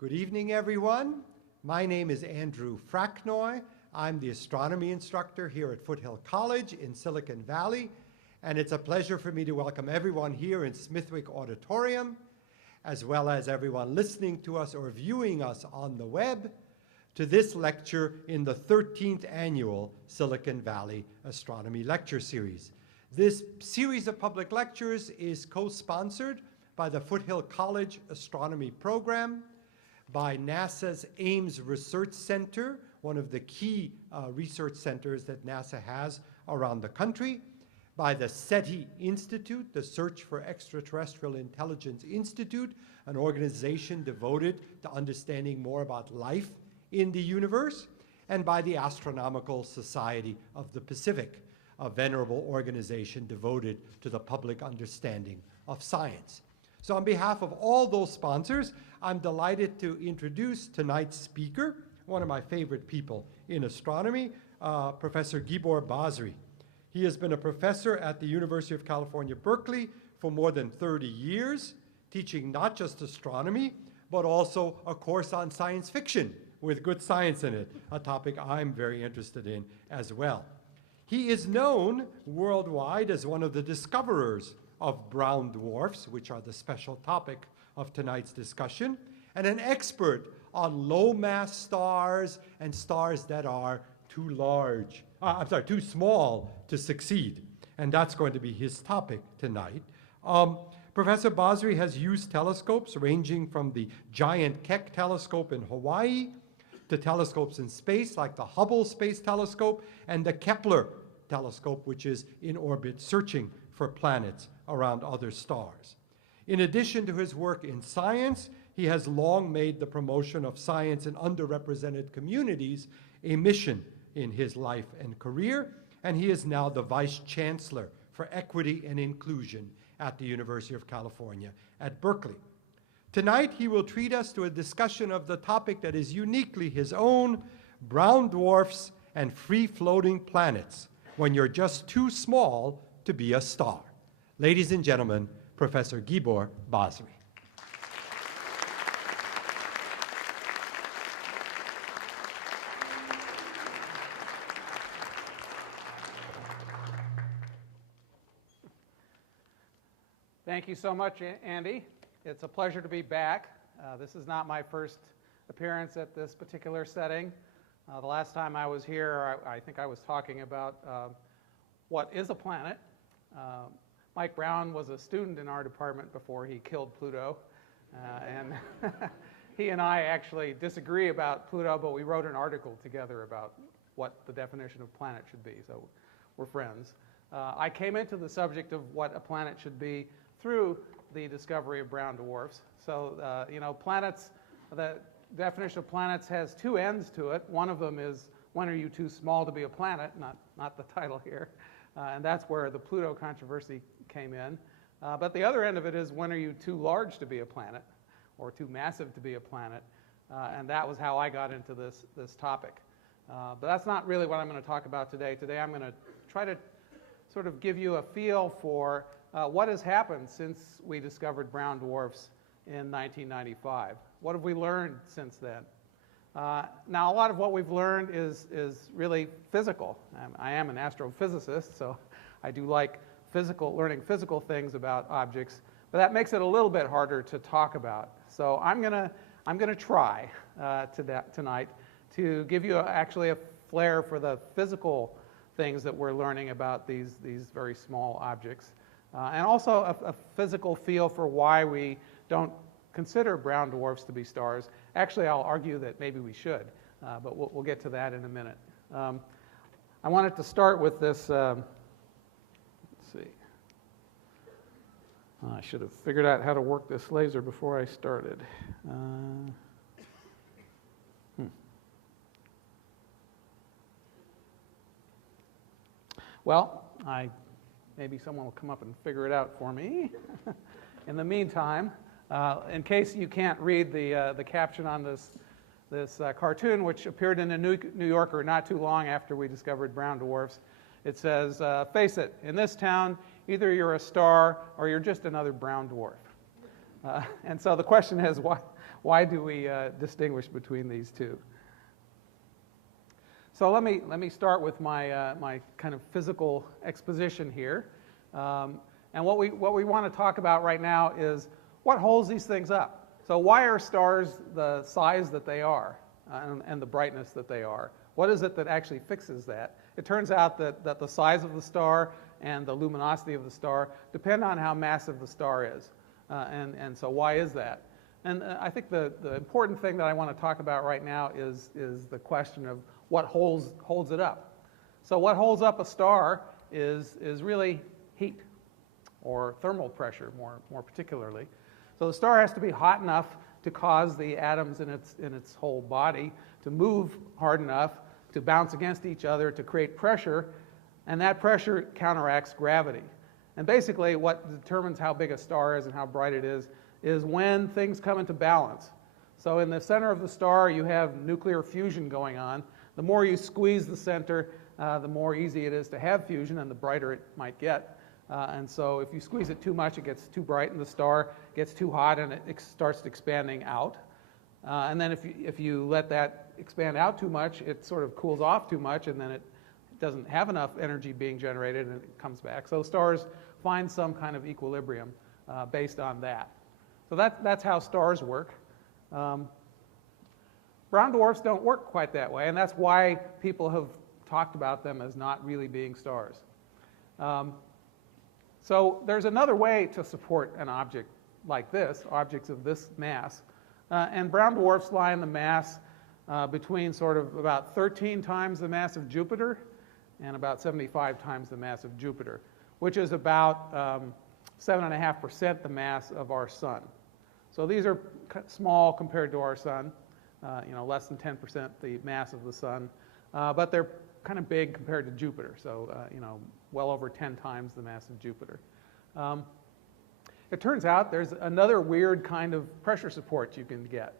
Good evening, everyone. My name is Andrew Fracknoy. I'm the astronomy instructor here at Foothill College in Silicon Valley, and it's a pleasure for me to welcome everyone here in Smithwick Auditorium, as well as everyone listening to us or viewing us on the web, to this lecture in the 13th annual Silicon Valley Astronomy Lecture Series. This series of public lectures is co-sponsored by the Foothill College Astronomy Program, by NASA's Ames Research Center, one of the key research centers that NASA has around the country, by the SETI Institute, the Search for Extraterrestrial Intelligence Institute, an organization devoted to understanding more about life in the universe, and by the Astronomical Society of the Pacific, a venerable organization devoted to the public understanding of science. So on behalf of all those sponsors, I'm delighted to introduce tonight's speaker, one of my favorite people in astronomy, Professor Gibor Basri. He has been a professor at the University of California, Berkeley for more than 30 years, teaching not just astronomy, but also a course on science fiction with good science in it, a topic I'm very interested in as well. He is known worldwide as one of the discoverers of brown dwarfs, which are the special topic of tonight's discussion, and an expert on low-mass stars and stars that are too small to succeed. And that's going to be his topic tonight. Professor Basri has used telescopes ranging from the giant Keck telescope in Hawaii to telescopes in space like the Hubble Space Telescope and the Kepler telescope, which is in orbit searching for planets around other stars. In addition to his work in science, he has long made the promotion of science in underrepresented communities a mission in his life and career, and he is now the Vice Chancellor for Equity and Inclusion at the University of California at Berkeley. Tonight, he will treat us to a discussion of the topic that is uniquely his own, brown dwarfs and free-floating planets, when you're just too small to be a star. Ladies and gentlemen, Professor Gibor Basri. Thank you so much, Andy. It's a pleasure to be back. This is not my first appearance at this particular setting. The last time I was here, I think I was talking about what is a planet. Mike Brown was a student in our department before he killed Pluto, and he and I actually disagree about Pluto, but we wrote an article together about what the definition of planet should be, so we're friends. I came into the subject of what a planet should be through the discovery of brown dwarfs. So, planets, the definition of planets has two ends to it. One of them is, when are you too small to be a planet? Not the title here. And that's where the Pluto controversy came in. But the other end of it is, when are you too large to be a planet, or too massive to be a planet? And that was how I got into this topic. But that's not really what I'm going to talk about today. Today I'm going to try to sort of give you a feel for what has happened since we discovered brown dwarfs in 1995. What have we learned since then? Now, a lot of what we've learned is really physical. I am an astrophysicist, so I do like learning physical things about objects, but that makes it a little bit harder to talk about. So I'm gonna try tonight to give you actually a flair for the physical things that we're learning about these very small objects, and also a physical feel for why we don't consider brown dwarfs to be stars. Actually, I'll argue that maybe we should, but we'll get to that in a minute. I wanted to start with this, let's see. I should have figured out how to work this laser before I started. Well, maybe someone will come up and figure it out for me. In the meantime, in case you can't read the caption on this cartoon, which appeared in a New Yorker not too long after we discovered brown dwarfs, it says, face it, in this town, either you're a star or you're just another brown dwarf. And so the question is, why do we distinguish between these two? So let me start with my my kind of physical exposition here. And what we want to talk about right now is what holds these things up. So why are stars the size that they are and the brightness that they are? What is it that actually fixes that? It turns out that the size of the star and the luminosity of the star depend on how massive the star is. And so why is that? And I think the important thing that I want to talk about right now is the question of what holds it up. So what holds up a star is really heat, or thermal pressure more particularly. So the star has to be hot enough to cause the atoms in its whole body to move hard enough to bounce against each other to create pressure, and that pressure counteracts gravity. And basically what determines how big a star is and how bright it is when things come into balance. So in the center of the star you have nuclear fusion going on. The more you squeeze the center, the more easy it is to have fusion and the brighter it might get. And so if you squeeze it too much, it gets too bright and the star gets too hot and it starts expanding out. And then if you let that expand out too much, it sort of cools off too much, and then it doesn't have enough energy being generated and it comes back. So stars find some kind of equilibrium based on that. So that's how stars work. Brown dwarfs don't work quite that way, and that's why people have talked about them as not really being stars. So there's another way to support an object like this, objects of this mass. And brown dwarfs lie in the mass between sort of about 13 times the mass of Jupiter and about 75 times the mass of Jupiter, which is about 7.5% the mass of our sun. So these are small compared to our sun, less than 10% the mass of the sun, but they're kind of big compared to Jupiter, so well over 10 times the mass of Jupiter. It turns out there's another weird kind of pressure support you can get.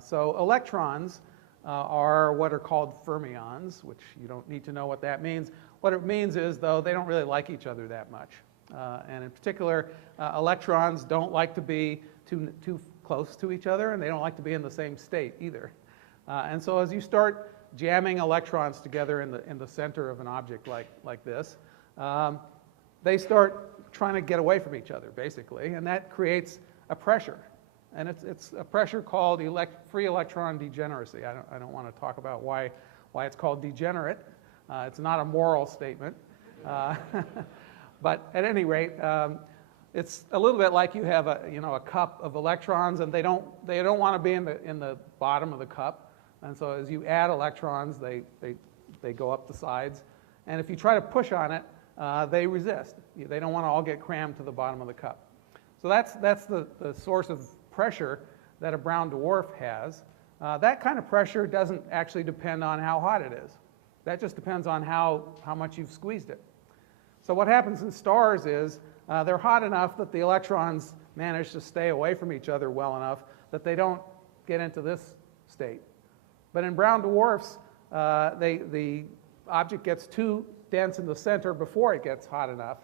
So electrons are what are called fermions, which you don't need to know what that means. What it means is, though, they don't really like each other that much. And in particular, electrons don't like to be too close to each other, and they don't like to be in the same state either. And so as you start jamming electrons together in the center of an object like this, they start trying to get away from each other, basically, and that creates a pressure. And it's a pressure called free electron degeneracy. I don't want to talk about why it's called degenerate. It's not a moral statement. But at any rate, it's a little bit like you have a cup of electrons, and they don't want to be in the bottom of the cup. And so as you add electrons, they go up the sides. And if you try to push on it, they resist. They don't want to all get crammed to the bottom of the cup. So that's the source of pressure that a brown dwarf has. That kind of pressure doesn't actually depend on how hot it is. That just depends on how much you've squeezed it. So what happens in stars is they're hot enough that the electrons manage to stay away from each other well enough that they don't get into this state. But in brown dwarfs, the object gets too dense in the center before it gets hot enough,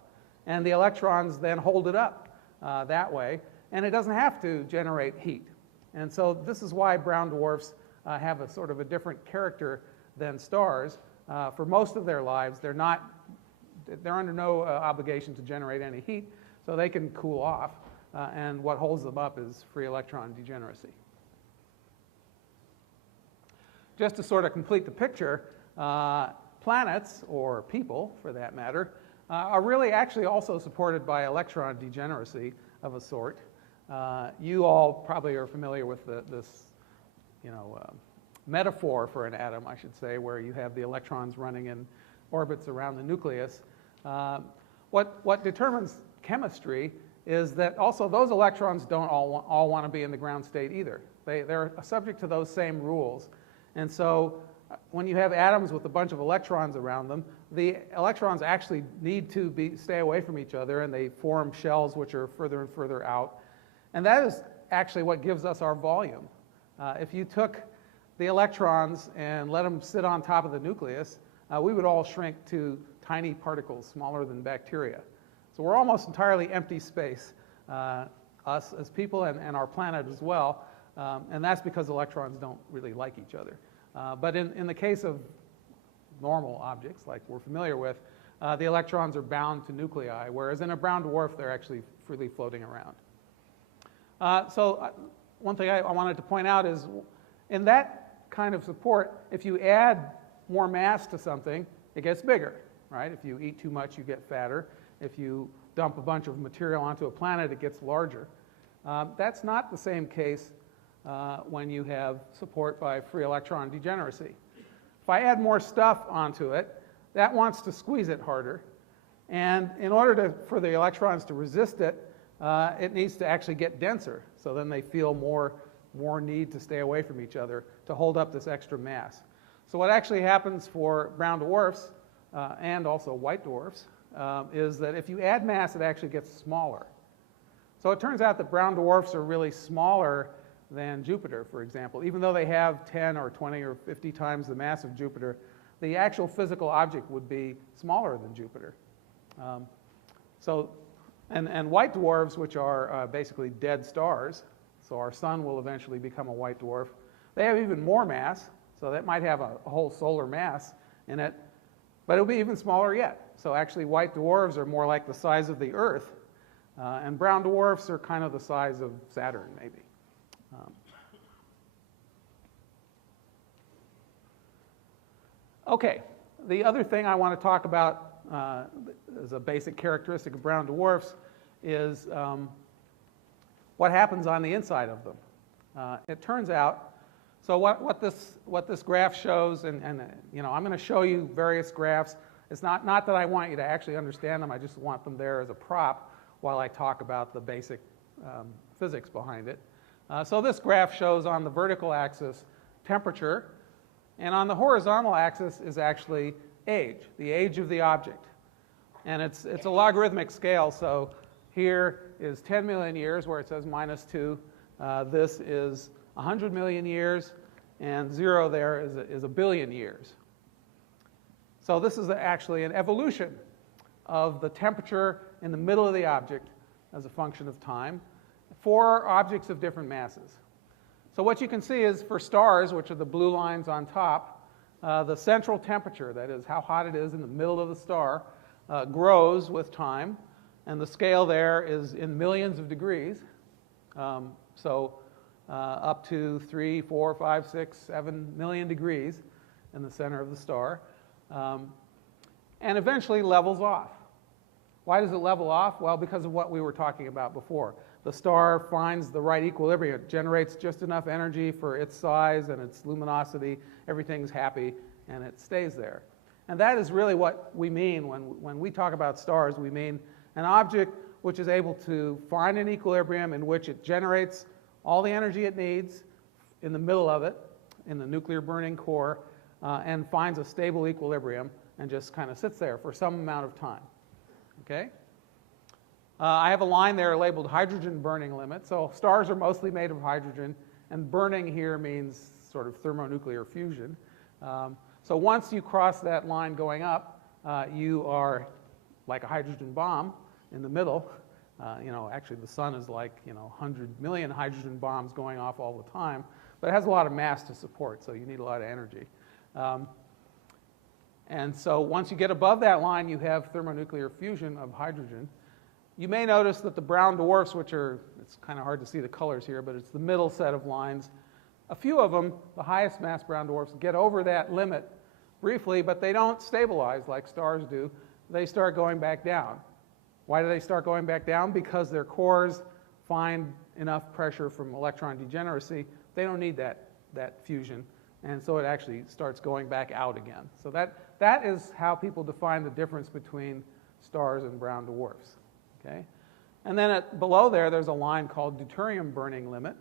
and the electrons then hold it up that way, and it doesn't have to generate heat. And so this is why brown dwarfs have a sort of a different character than stars. For most of their lives, they're under no obligation to generate any heat, so they can cool off, and what holds them up is free electron degeneracy. Just to sort of complete the picture, planets, or people for that matter, are really actually also supported by electron degeneracy of a sort. You all probably are familiar with this metaphor for an atom, I should say, where you have the electrons running in orbits around the nucleus. What determines chemistry is that also those electrons don't all want to be in the ground state either. They're subject to those same rules. And so when you have atoms with a bunch of electrons around them, the electrons actually need to stay away from each other, and they form shells which are further and further out. And that is actually what gives us our volume. If you took the electrons and let them sit on top of the nucleus, we would all shrink to tiny particles smaller than bacteria. So we're almost entirely empty space us as people and our planet as well. And that's because electrons don't really like each other. But in the case of normal objects like we're familiar with, the electrons are bound to nuclei, whereas in a brown dwarf, they're actually freely floating around. So one thing I wanted to point out is in that kind of support, if you add more mass to something, it gets bigger, right? If you eat too much, you get fatter. If you dump a bunch of material onto a planet, it gets larger. That's not the same case when you have support by free electron degeneracy. If I add more stuff onto it, that wants to squeeze it harder. And in order for the electrons to resist it, it needs to actually get denser. So then they feel more need to stay away from each other to hold up this extra mass. So what actually happens for brown dwarfs and also white dwarfs is that if you add mass, it actually gets smaller. So it turns out that brown dwarfs are really smaller than Jupiter, for example. Even though they have 10 or 20 or 50 times the mass of Jupiter, the actual physical object would be smaller than Jupiter. And white dwarfs, which are basically dead stars, so our sun will eventually become a white dwarf, they have even more mass, so that might have a whole solar mass in it, but it'll be even smaller yet. So actually white dwarfs are more like the size of the Earth, and brown dwarfs are kind of the size of Saturn, maybe. Okay, the other thing I want to talk about as a basic characteristic of brown dwarfs is what happens on the inside of them. It turns out, so what this graph shows, and you know, I'm going to show you various graphs. It's not that I want you to actually understand them. I just want them there as a prop while I talk about the basic physics behind it. So this graph shows on the vertical axis temperature, and on the horizontal axis is actually age, the age of the object. And it's a logarithmic scale, so here is 10 million years where it says -2. This is 100 million years, and 0 there is a billion years. So this is actually an evolution of the temperature in the middle of the object as a function of time for objects of different masses. So what you can see is for stars, which are the blue lines on top, the central temperature, that is how hot it is in the middle of the star, grows with time, and the scale there is in millions of degrees. Up to 3, 4, 5, 6, 7 million degrees in the center of the star, and eventually levels off. Why does it level off? Well, because of what we were talking about before. The star finds the right equilibrium. It generates just enough energy for its size and its luminosity. Everything's happy, and it stays there. And that is really what we mean when we talk about stars. We mean an object which is able to find an equilibrium in which it generates all the energy it needs in the middle of it, in the nuclear burning core, and finds a stable equilibrium and just kind of sits there for some amount of time. Okay? I have a line there labeled hydrogen burning limit. So stars are mostly made of hydrogen, and burning here means sort of thermonuclear fusion. So once you cross that line going up, you are like a hydrogen bomb in the middle. Actually the sun is like 100 million hydrogen bombs going off all the time, but it has a lot of mass to support, so you need a lot of energy. And so once you get above that line, you have thermonuclear fusion of hydrogen. You may notice that the brown dwarfs, which are, it's kind of hard to see the colors here, but it's the middle set of lines. A few of them, the highest mass brown dwarfs, get over that limit briefly, but they don't stabilize like stars do. They start going back down. Why do they start going back down? Because their cores find enough pressure from electron degeneracy. They don't need that fusion, and so it actually starts going back out again. So that is how people define the difference between stars and brown dwarfs. Okay? And then below there's a line called deuterium burning limit.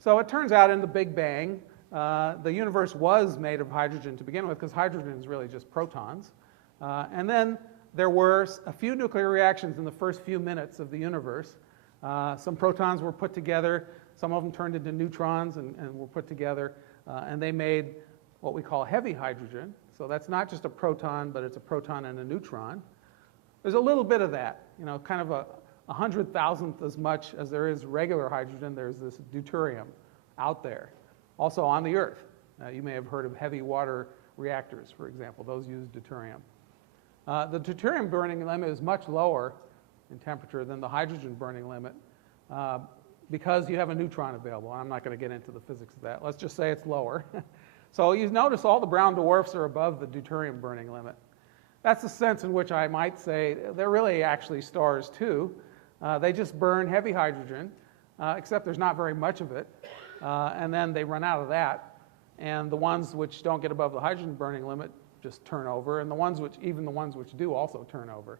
So it turns out in the Big Bang, the universe was made of hydrogen to begin with, because hydrogen is really just protons. And then there were a few nuclear reactions in the first few minutes of the universe. Some protons were put together, some of them turned into neutrons and were put together, and they made what we call heavy hydrogen. So that's not just a proton, but it's a proton and a neutron. There's a little bit of that, kind of 100,000th as much as there is regular hydrogen. There's this deuterium out there. Also on the Earth. You may have heard of heavy water reactors, for example. Those use deuterium. The deuterium burning limit is much lower in temperature than the hydrogen burning limit because you have a neutron available. I'm not going to get into the physics of that. Let's just say it's lower. So you notice all the brown dwarfs are above the deuterium burning limit. That's the sense in which I might say they're really actually stars too. They just burn heavy hydrogen, except there's not very much of it. And then they run out of that. And the ones which don't get above the hydrogen burning limit just turn over. And even the ones which do also turn over.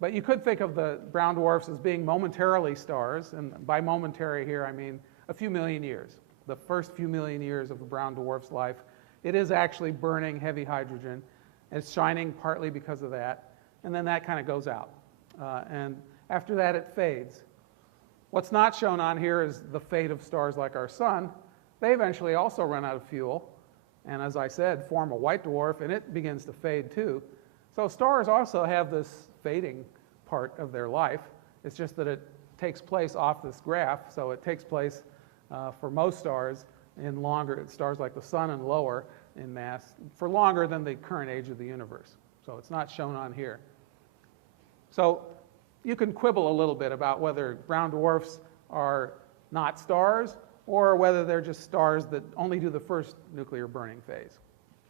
But you could think of the brown dwarfs as being momentarily stars. And by momentary here, I mean a few million years. The first few million years of a brown dwarf's life, it is actually burning heavy hydrogen. It's shining partly because of that. And then that kind of goes out. And after that, it fades. What's not shown on here is the fate of stars like our sun. They eventually also run out of fuel. And as I said, form a white dwarf, and it begins to fade too. So stars also have this fading part of their life. It's just that it takes place off this graph. So it takes place for most stars in longer, stars like the sun and lower in mass, for longer than the current age of the universe. So it's not shown on here. So you can quibble a little bit about whether brown dwarfs are not stars or whether they're just stars that only do the first nuclear burning phase.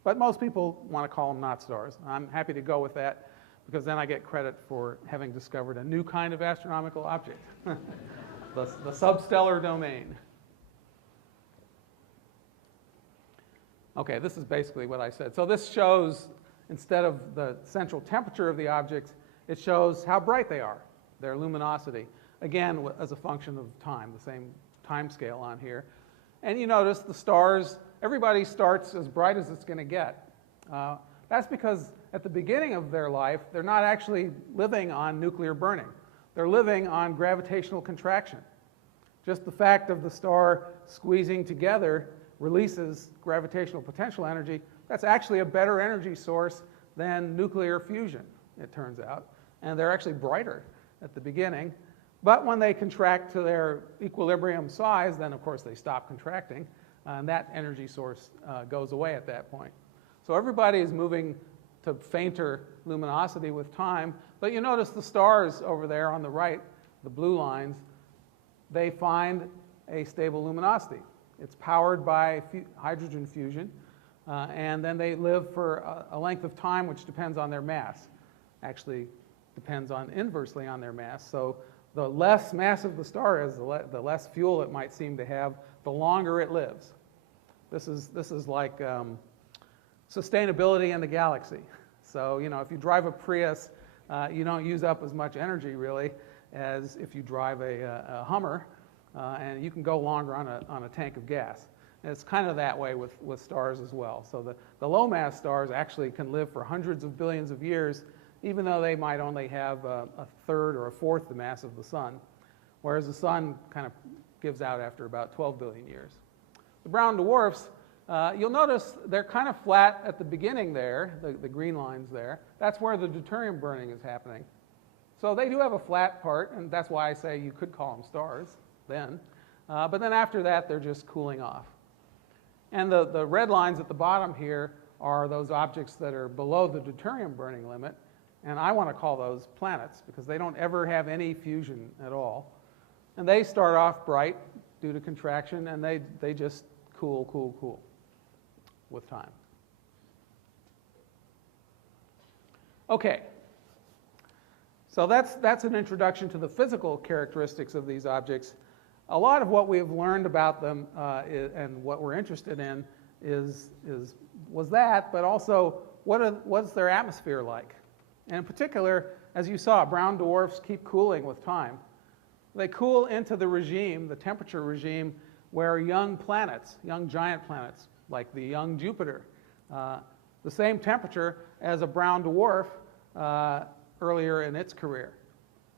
But most people want to call them not stars. I'm happy to go with that because then I get credit for having discovered a new kind of astronomical object, the substellar domain. Okay, this is basically what I said. So this shows, instead of the central temperature of the objects, it shows how bright they are, their luminosity. Again, as a function of time, the same time scale on here. And you notice the stars, everybody starts as bright as it's going to get. That's because at the beginning of their life, they're not actually living on nuclear burning. They're living on gravitational contraction. Just the fact of the star squeezing together releases gravitational potential energy. That's actually a better energy source than nuclear fusion, it turns out. And they're actually brighter at the beginning. But when they contract to their equilibrium size, then of course they stop contracting, and that energy source goes away at that point. So everybody is moving to fainter luminosity with time, but you notice the stars over there on the right, the blue lines, they find a stable luminosity. It's powered by hydrogen fusion, and then they live for a length of time which depends on their mass. Actually depends on inversely on their mass. So the less massive the star is, the less fuel it might seem to have, the longer it lives. This is like sustainability in the galaxy. So, you know, if you drive a Prius, you don't use up as much energy, really, as if you drive a Hummer, and you can go longer on a tank of gas. And it's kind of that way with stars as well. So the low-mass stars actually can live for hundreds of billions of years, even though they might only have a third or a fourth the mass of the sun, whereas the sun kind of gives out after about 12 billion years. The brown dwarfs, you'll notice they're kind of flat at the beginning there, the green lines there. That's where the deuterium burning is happening. So they do have a flat part, and that's why I say you could call them stars then. But then after that, they're just cooling off. And the red lines at the bottom here are those objects that are below the deuterium burning limit. And I want to call those planets because they don't ever have any fusion at all. And they start off bright due to contraction, and they just cool with time. Okay. So that's an introduction to the physical characteristics of these objects. A lot of what we have learned about them and what we're interested in was that, but also what's their atmosphere like? And in particular, as you saw, brown dwarfs keep cooling with time. They cool into the regime, the temperature regime, where young planets, young giant planets, like the young Jupiter, the same temperature as a brown dwarf earlier in its career.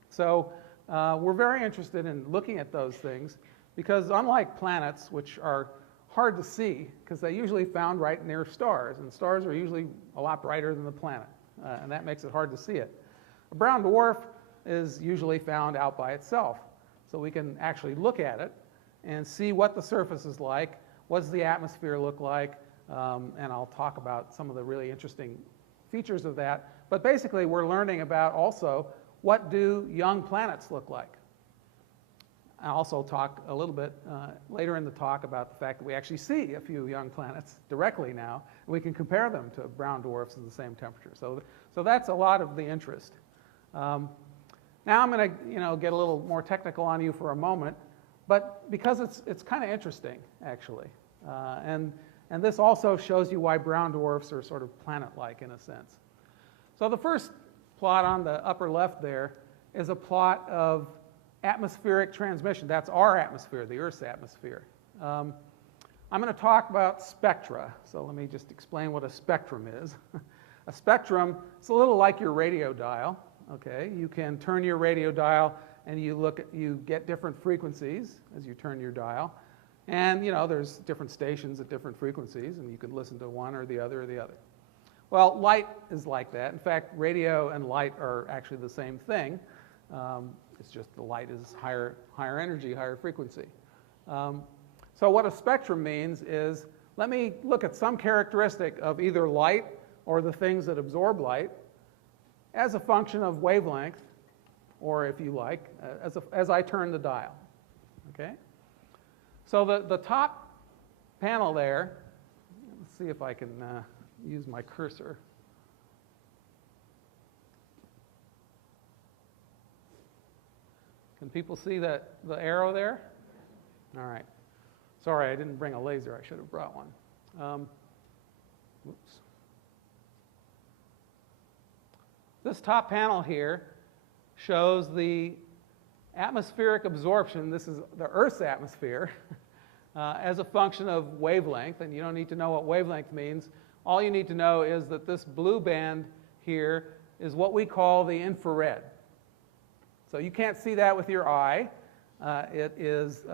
So we're very interested in looking at those things because unlike planets, which are hard to see because they're usually found right near stars, and stars are usually a lot brighter than the planet, and that makes it hard to see it. A brown dwarf is usually found out by itself. So we can actually look at it and see what the surface is like, what does the atmosphere look like, and I'll talk about some of the really interesting features of that. But basically, we're learning about also what do young planets look like. I'll also talk a little bit later in the talk about the fact that we actually see a few young planets directly now. We can compare them to brown dwarfs at the same temperature. So that's a lot of the interest. Now I'm going to get a little more technical on you for a moment, but because it's kind of interesting, actually. And this also shows you why brown dwarfs are sort of planet-like in a sense. So the first plot on the upper left there is a plot of atmospheric transmission. That's our atmosphere, the Earth's atmosphere. I'm going to talk about spectra. So let me just explain what a spectrum is. A spectrum is a little like your radio dial. Okay, you can turn your radio dial and you get different frequencies as you turn your dial. And there's different stations at different frequencies, and you can listen to one or the other or the other. Well, light is like that. In fact, radio and light are actually the same thing. It's just the light is higher energy, higher frequency. So what a spectrum means is, let me look at some characteristic of either light or the things that absorb light as a function of wavelength, or if you like, as I turn the dial. Okay? So the top panel there, let's see if I can use my cursor. Can people see the arrow there? All right. Sorry, I didn't bring a laser. I should have brought one. Oops. This top panel here shows the atmospheric absorption. This is the Earth's atmosphere as a function of wavelength. And you don't need to know what wavelength means. All you need to know is that this blue band here is what we call the infrared. So you can't see that with your eye. It is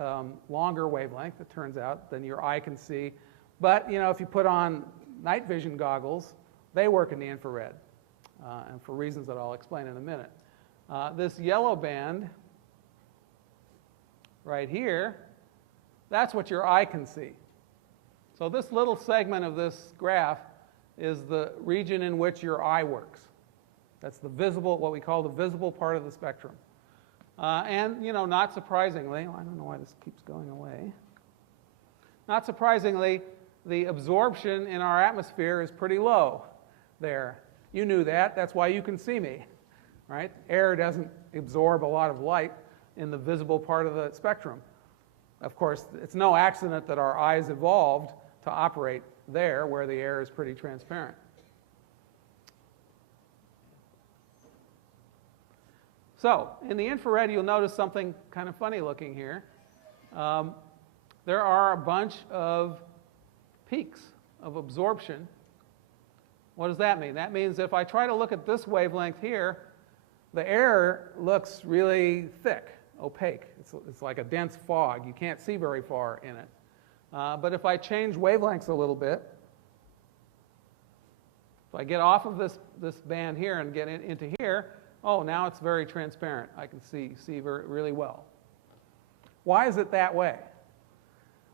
longer wavelength, it turns out, than your eye can see. But if you put on night vision goggles, they work in the infrared, and for reasons that I'll explain in a minute. This yellow band right here, that's what your eye can see. So this little segment of this graph is the region in which your eye works. That's the visible, what we call the visible part of the spectrum. And, not surprisingly, I don't know why this keeps going away. Not surprisingly, the absorption in our atmosphere is pretty low there. You knew that. That's why you can see me, right? Air doesn't absorb a lot of light in the visible part of the spectrum. Of course, it's no accident that our eyes evolved to operate there, where the air is pretty transparent. So, in the infrared, you'll notice something kind of funny looking here. There are a bunch of peaks of absorption. What does that mean? That means if I try to look at this wavelength here, the air looks really thick, opaque. It's like a dense fog. You can't see very far in it. But if I change wavelengths a little bit, if I get off of this band here and get into here, oh, now it's very transparent. I can see really well. Why is it that way?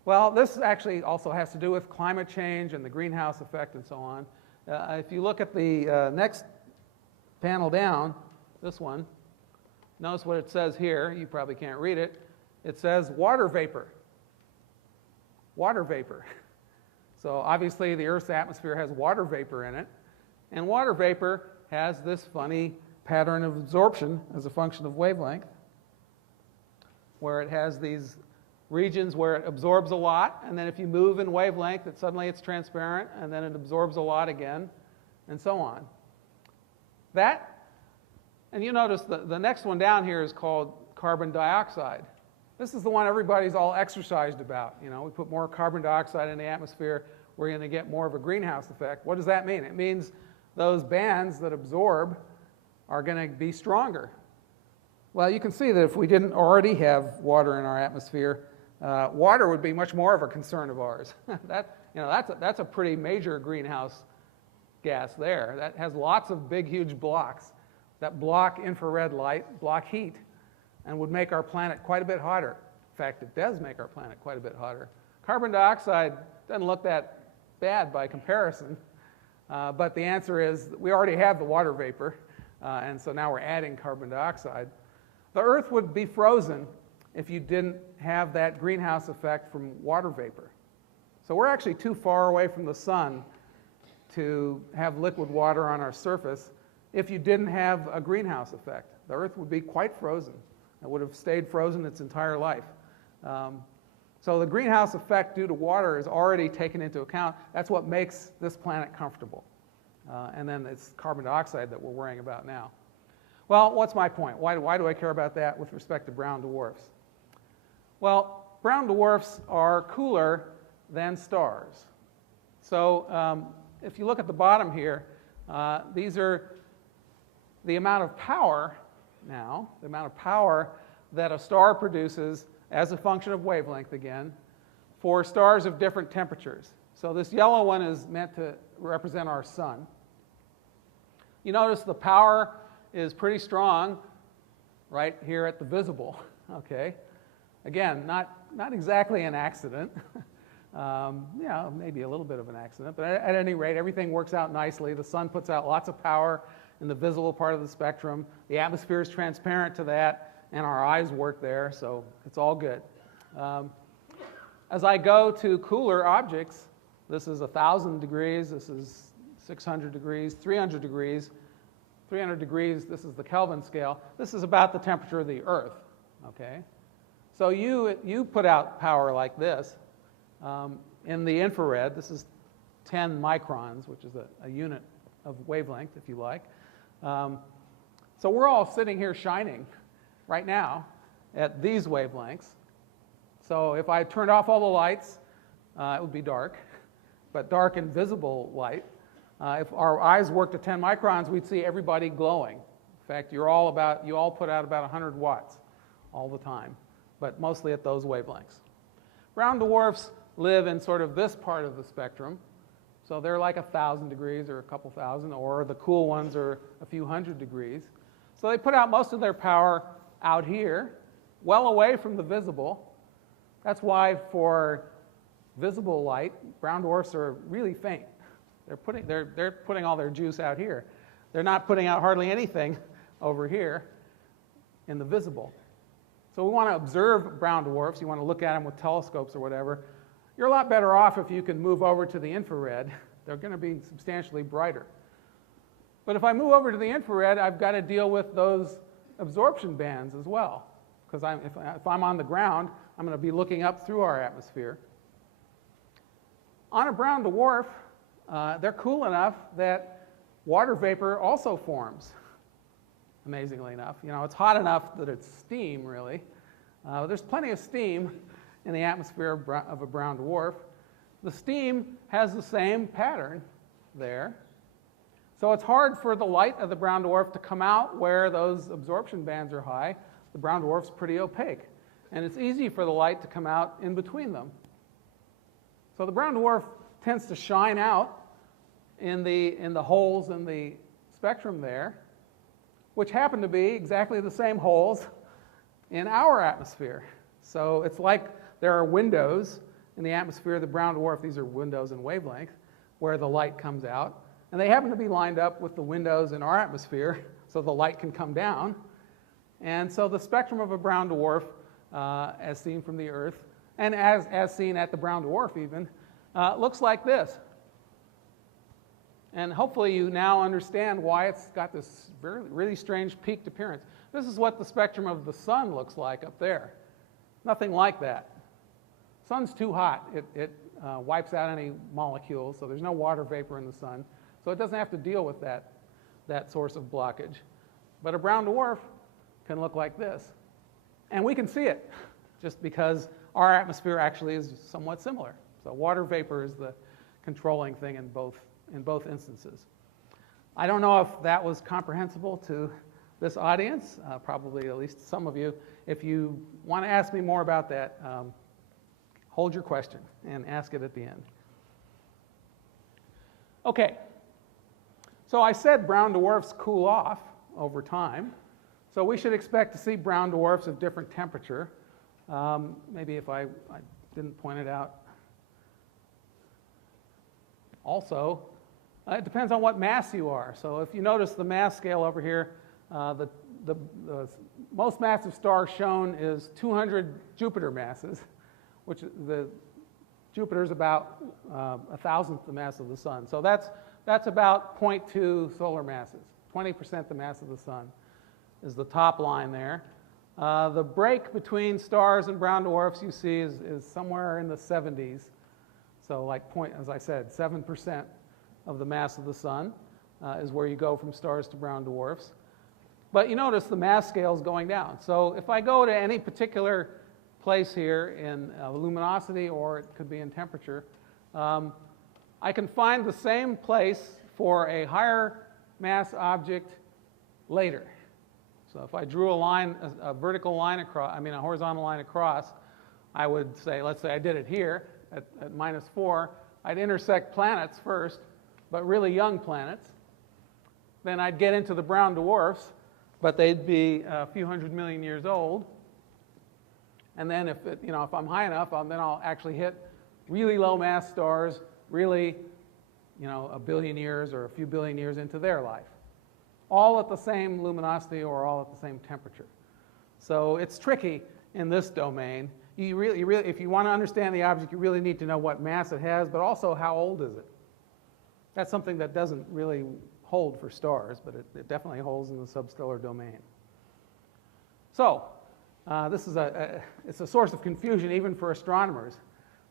Well, this actually also has to do with climate change and the greenhouse effect and so on. If you look at the next panel down, this one, notice what it says here. You probably can't read it. It says water vapor. Water vapor. So obviously the Earth's atmosphere has water vapor in it. And water vapor has this funny pattern of absorption as a function of wavelength, where it has these regions where it absorbs a lot, and then if you move in wavelength, suddenly it's transparent, and then it absorbs a lot again, and so on. That, and you notice the next one down here is called carbon dioxide. This is the one everybody's all exercised about. We put more carbon dioxide in the atmosphere, we're going to get more of a greenhouse effect. What does that mean? It means those bands that absorb are going to be stronger. Well, you can see that if we didn't already have water in our atmosphere, water would be much more of a concern of ours. That's a pretty major greenhouse gas there. That has lots of big, huge blocks that block infrared light, block heat, and would make our planet quite a bit hotter. In fact, it does make our planet quite a bit hotter. Carbon dioxide doesn't look that bad by comparison, but the answer is we already have the water vapor, and so now we're adding carbon dioxide. The Earth would be frozen if you didn't have that greenhouse effect from water vapor. So we're actually too far away from the sun to have liquid water on our surface if you didn't have a greenhouse effect. The Earth would be quite frozen. It would have stayed frozen its entire life. So the greenhouse effect due to water is already taken into account. That's what makes this planet comfortable. And then it's carbon dioxide that we're worrying about now. Well, what's my point? Why do I care about that with respect to brown dwarfs? Well, brown dwarfs are cooler than stars. So if you look at the bottom here, these are the amount of power now, the amount of power that a star produces as a function of wavelength again, for stars of different temperatures. So this yellow one is meant to represent our sun. You notice the power is pretty strong right here at the visible, okay? Again, not exactly an accident. Maybe a little bit of an accident, but at any rate, everything works out nicely. The sun puts out lots of power in the visible part of the spectrum. The atmosphere is transparent to that, and our eyes work there, so it's all good. As I go to cooler objects, this is 1,000 degrees, this is 600 degrees, 300 degrees. 300 degrees, this is the Kelvin scale. This is about the temperature of the Earth, okay? So you put out power like this in the infrared. This is 10 microns, which is a unit of wavelength, if you like. So we're all sitting here shining right now at these wavelengths. So if I turned off all the lights, it would be dark, but dark and visible light. If our eyes worked at 10 microns, we'd see everybody glowing. In fact, you all put out about 100 watts all the time, but mostly at those wavelengths. Brown dwarfs live in sort of this part of the spectrum. So they're like 1,000 degrees or a couple thousand, or the cool ones are a few hundred degrees. So they put out most of their power out here, well away from the visible. That's why for visible light, brown dwarfs are really faint. They're putting all their juice out here. They're not putting out hardly anything over here in the visible. So we want to observe brown dwarfs. You want to look at them with telescopes or whatever. You're a lot better off if you can move over to the infrared. They're going to be substantially brighter. But if I move over to the infrared, I've got to deal with those absorption bands as well. Because if I'm on the ground, I'm going to be looking up through our atmosphere. On a brown dwarf, they're cool enough that water vapor also forms, amazingly enough. You know, it's hot enough that it's steam, really. There's plenty of steam in the atmosphere of a brown dwarf. The steam has the same pattern there. So it's hard for the light of the brown dwarf to come out where those absorption bands are high. The brown dwarf's pretty opaque. And it's easy for the light to come out in between them. So the brown dwarf tends to shine out in the holes in the spectrum there, which happen to be exactly the same holes in our atmosphere. So it's like there are windows in the atmosphere of the brown dwarf. These are windows in wavelength where the light comes out. And they happen to be lined up with the windows in our atmosphere so the light can come down. And so the spectrum of a brown dwarf, as seen from the Earth, and as seen at the brown dwarf even, looks like this. And hopefully you now understand why it's got this really strange peaked appearance. This is what the spectrum of the sun looks like up there. Nothing like that. Sun's too hot. It wipes out any molecules, so there's no water vapor in the sun. So it doesn't have to deal with that source of blockage. But a brown dwarf can look like this. And we can see it, just because our atmosphere actually is somewhat similar. So water vapor is the controlling thing in both instances. I don't know if that was comprehensible to this audience, probably at least some of you. If you want to ask me more about that, hold your question and ask it at the end. Okay, so I said brown dwarfs cool off. over time. So we should expect to see brown dwarfs of different temperature. Maybe if I didn't point it out. Also, it depends on what mass you are. So if you notice the mass scale over here, the most massive star shown is 200 Jupiter masses, which the Jupiter is about 1,000th the mass of the sun. So that's about 0.2 solar masses, 20% the mass of the sun is the top line there. The break between stars and brown dwarfs you see is somewhere in the 70s. So like as I said, 7% of the mass of the sun is where you go from stars to brown dwarfs. But you notice the mass scale is going down. So if I go to any particular place here in luminosity, or it could be in temperature, I can find the same place for a higher mass object later. So if I drew a line, a vertical line across, a horizontal line across, I would say, let's say I did it here at -4, I'd intersect planets first, but really young planets. Then I'd get into the brown dwarfs, but they'd be a few hundred million years old. And then if I'm high enough, then I'll actually hit really low mass stars, really, a billion years or a few billion years into their life, all at the same luminosity or all at the same temperature. So it's tricky in this domain. You really, if you want to understand the object, you really need to know what mass it has, but also how old is it. That's something that doesn't really hold for stars, but it definitely holds in the substellar domain. So this is it's a source of confusion even for astronomers.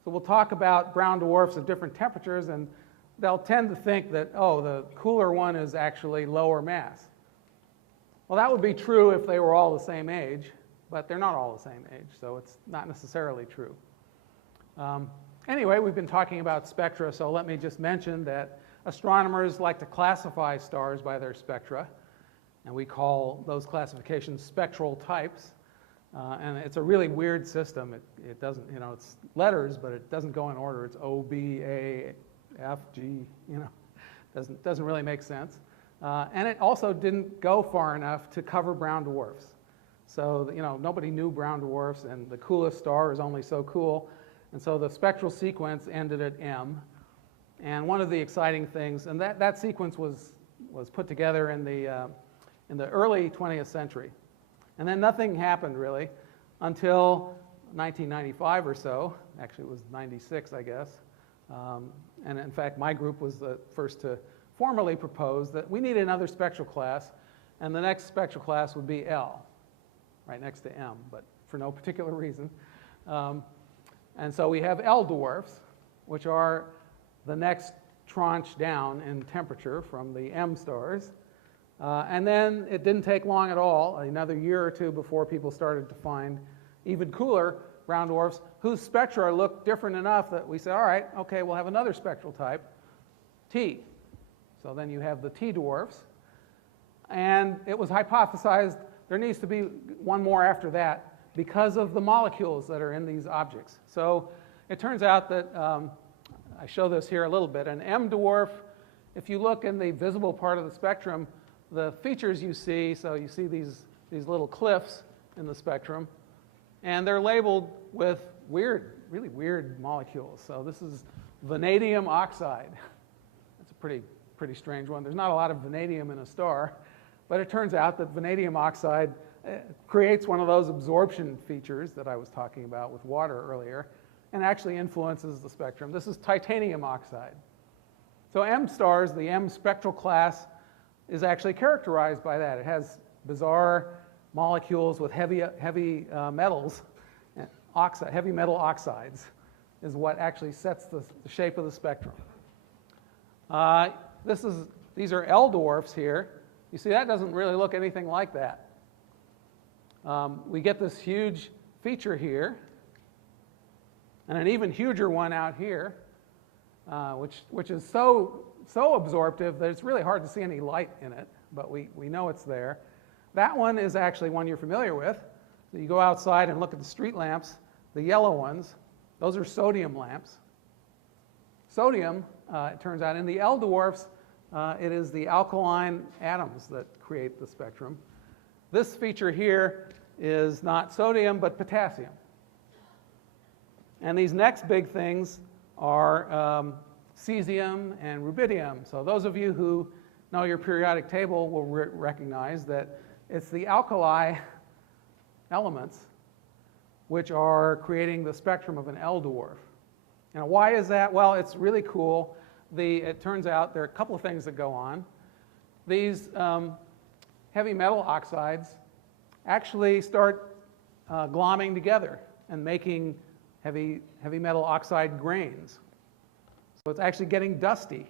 So we'll talk about brown dwarfs of different temperatures, and they'll tend to think that, oh, the cooler one is actually lower mass. Well, that would be true if they were all the same age, but they're not all the same age, so it's not necessarily true. Anyway, we've been talking about spectra, so let me just mention that astronomers like to classify stars by their spectra, and we call those classifications spectral types. And it's a really weird system. It doesn't, it's letters, but it doesn't go in order. It's O, B, A, F, G, doesn't really make sense. And it also didn't go far enough to cover brown dwarfs. So, nobody knew brown dwarfs, and the coolest star is only so cool. And so the spectral sequence ended at M. And one of the exciting things, and that sequence was put together in the early 20th century. And then nothing happened, really, until 1995 or so. Actually, it was 96, I guess. And in fact, my group was the first to formally propose that we need another spectral class, and the next spectral class would be L, right next to M, but for no particular reason. And so we have L dwarfs, which are the next tranche down in temperature from the M stars. And then it didn't take long at all, another year or two before people started to find even cooler brown dwarfs whose spectra look different enough that we say, all right, okay, we'll have another spectral type, T. So then you have the T dwarfs. And it was hypothesized there needs to be one more after that because of the molecules that are in these objects. So it turns out that, I show this here a little bit, an M dwarf, if you look in the visible part of the spectrum, the features you see, so you see these little cliffs in the spectrum, and they're labeled with really weird molecules. So this is vanadium oxide. That's a pretty strange one. There's not a lot of vanadium in a star, but it turns out that vanadium oxide creates one of those absorption features that I was talking about with water earlier, and actually influences the spectrum. This is titanium oxide. So M stars, the M spectral class, is actually characterized by that. It has bizarre molecules with heavy metals. Heavy metal oxides is what actually sets the shape of the spectrum. These are L dwarfs here. You see, that doesn't really look anything like that. We get this huge feature here, and an even huger one out here, which is so absorptive that it's really hard to see any light in it, but we know it's there. That one is actually one you're familiar with. So you go outside and look at the street lamps, the yellow ones, those are sodium lamps. Sodium, it turns out, in the L dwarfs, it is the alkaline atoms that create the spectrum. This feature here is not sodium, but potassium. And these next big things are cesium and rubidium. So those of you who know your periodic table will recognize that it's the alkali elements which are creating the spectrum of an L-dwarf. Now, why is that? Well, it's really cool. It turns out there are a couple of things that go on. These heavy metal oxides actually start glomming together and making heavy metal oxide grains. So it's actually getting dusty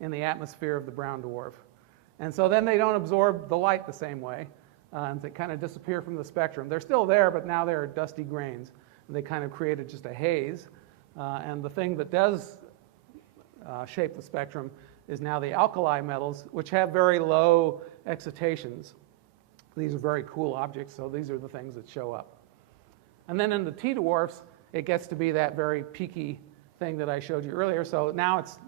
in the atmosphere of the brown dwarf. And so then they don't absorb the light the same way, and they kind of disappear from the spectrum. They're still there, but now they're dusty grains. And they kind of created just a haze. And the thing that does shape the spectrum is now the alkali metals, which have very low excitations. These are very cool objects, so these are the things that show up. And then in the T-dwarfs, it gets to be that very peaky thing that I showed you earlier. So now it's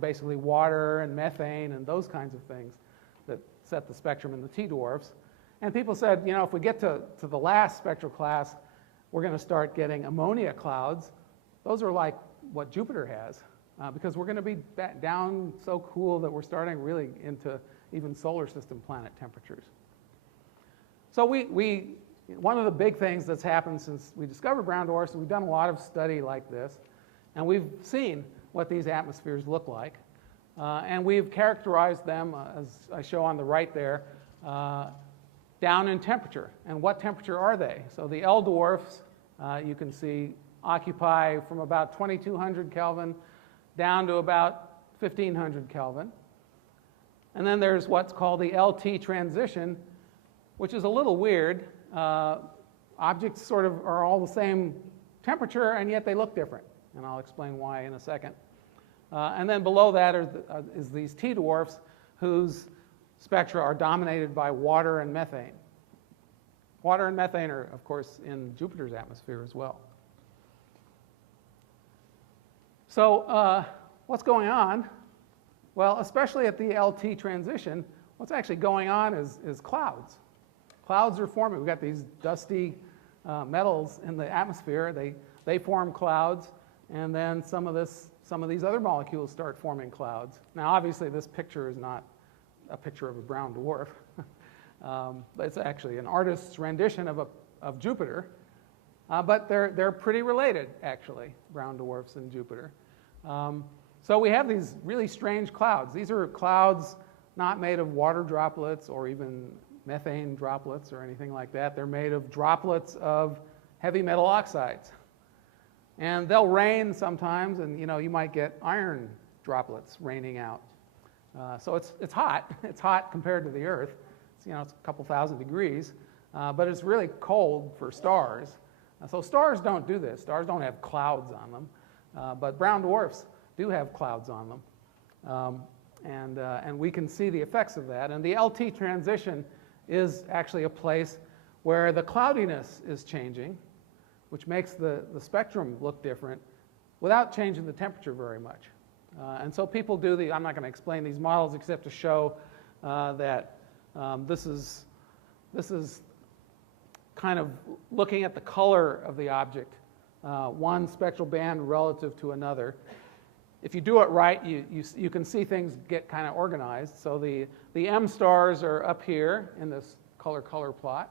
basically water and methane and those kinds of things that set the spectrum in the T-dwarfs. And people said, if we get to the last spectral class, we're going to start getting ammonia clouds. Those are like what Jupiter has, because we're going to be down so cool that we're starting really into even solar system planet temperatures. So one of the big things that's happened since we discovered brown dwarfs is we've done a lot of study like this, and we've seen what these atmospheres look like. And we've characterized them, as I show on the right there, down in temperature. And what temperature are they? So the L-dwarfs, you can see, occupy from about 2200 Kelvin down to about 1500 Kelvin. And then there's what's called the LT transition, which is a little weird. Objects sort of are all the same temperature, and yet they look different. And I'll explain why in a second. And then below that is these T-dwarfs, whose spectra are dominated by water and methane. Water and methane are, of course, in Jupiter's atmosphere as well. So what's going on? Well, especially at the LT transition, what's actually going on is clouds. Clouds are forming. We've got these dusty metals in the atmosphere. They form clouds, and then some of these other molecules start forming clouds. Now, obviously, this picture is not a picture of a brown dwarf. But it's actually an artist's rendition of Jupiter. But they're pretty related, actually, brown dwarfs and Jupiter. So we have these really strange clouds. These are clouds not made of water droplets or even methane droplets or anything like that. They're made of droplets of heavy metal oxides. And they'll rain sometimes, and you might get iron droplets raining out. So it's hot. It's hot compared to the Earth. It's a couple thousand degrees, but it's really cold for stars. So stars don't do this. Stars don't have clouds on them, but brown dwarfs do have clouds on them, and we can see the effects of that. And the LT transition is actually a place where the cloudiness is changing, which makes the spectrum look different without changing the temperature very much. And so people do I'm not going to explain these models except to show that this is kind of looking at the color of the object, one spectral band relative to another. If you do it right, you can see things get kind of organized. So the M stars are up here in this color plot.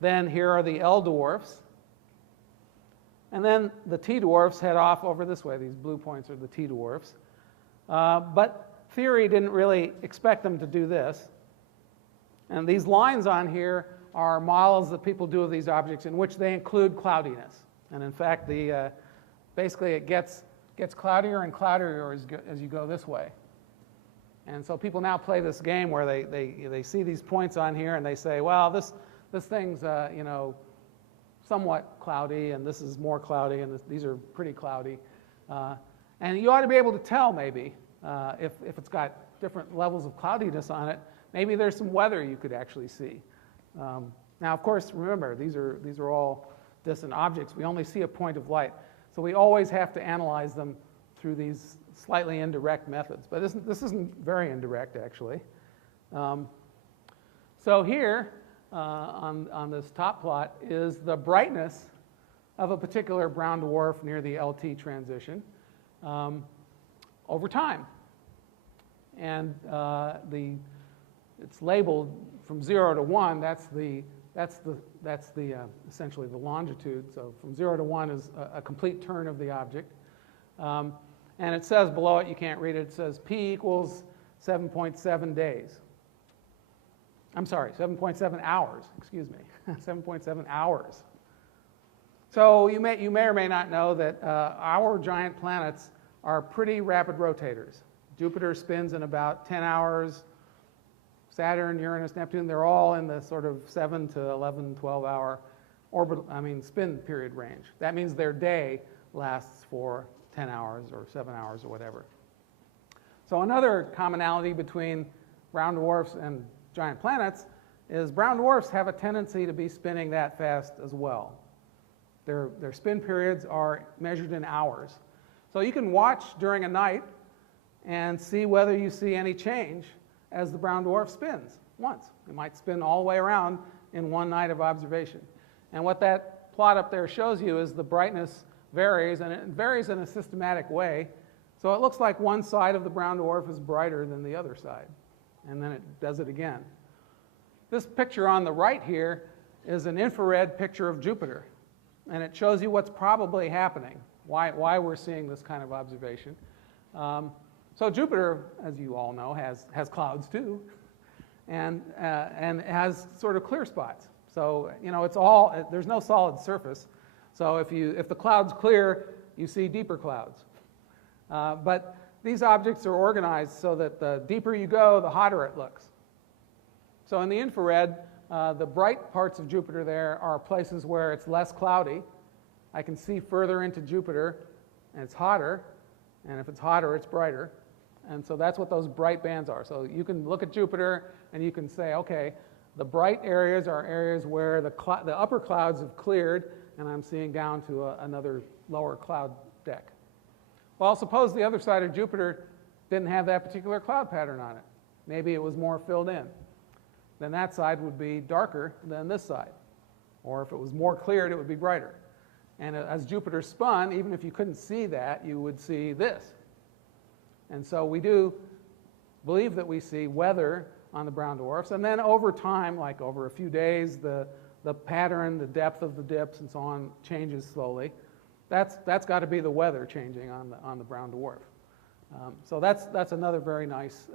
Then here are the L dwarfs. And then the T dwarfs head off over this way. These blue points are the T dwarfs. But theory didn't really expect them to do this. And these lines on here are models that people do of these objects in which they include cloudiness. And in fact, basically it gets cloudier and cloudier as you go this way. And so people now play this game where they see these points on here and they say, well, this thing's somewhat cloudy, and this is more cloudy, and these are pretty cloudy. And you ought to be able to tell maybe if it's got different levels of cloudiness on it. Maybe there's some weather you could actually see. Now, of course, remember, these are all distant objects. We only see a point of light. So we always have to analyze them through these slightly indirect methods. But this isn't very indirect, actually. So here, on this top plot, is the brightness of a particular brown dwarf near the LT transition over time. And it's labeled from 0 to 1. That's essentially the longitude. So from 0 to 1 is a complete turn of the object. And it says below it, you can't read it, it says P equals 7.7 days. I'm sorry, 7.7 hours, excuse me, 7.7 hours. So you may or may not know that our giant planets are pretty rapid rotators. Jupiter spins in about 10 hours. Saturn, Uranus, Neptune, they're all in the sort of 7 to 11, 12-hour spin period range. That means their day lasts for 10 hours or 7 hours or whatever. So another commonality between brown dwarfs and giant planets is brown dwarfs have a tendency to be spinning that fast as well. Their spin periods are measured in hours. So you can watch during a night and see whether you see any change as the brown dwarf spins once. It might spin all the way around in one night of observation. And what that plot up there shows you is the brightness varies, and it varies in a systematic way. So it looks like one side of the brown dwarf is brighter than the other side, and then it does it again. This picture on the right here is an infrared picture of Jupiter, and it shows you what's probably happening, why we're seeing this kind of observation. So Jupiter, as you all know, has clouds too, and has sort of clear spots. So there's no solid surface. So if the cloud's clear, you see deeper clouds. But these objects are organized so that the deeper you go, the hotter it looks. So in the infrared, the bright parts of Jupiter there are places where it's less cloudy. I can see further into Jupiter, and it's hotter. And if it's hotter, it's brighter. And so that's what those bright bands are. So you can look at Jupiter, and you can say, okay, the bright areas are areas where the upper clouds have cleared, and I'm seeing down to another lower cloud deck. Well, suppose the other side of Jupiter didn't have that particular cloud pattern on it. Maybe it was more filled in. Then that side would be darker than this side. Or if it was more cleared, it would be brighter. And as Jupiter spun, even if you couldn't see that, you would see this. And so we do believe that we see weather on the brown dwarfs. And then over time, like over a few days, the pattern, the depth of the dips, and so on changes slowly. That's got to be the weather changing on the brown dwarf. So that's another very nice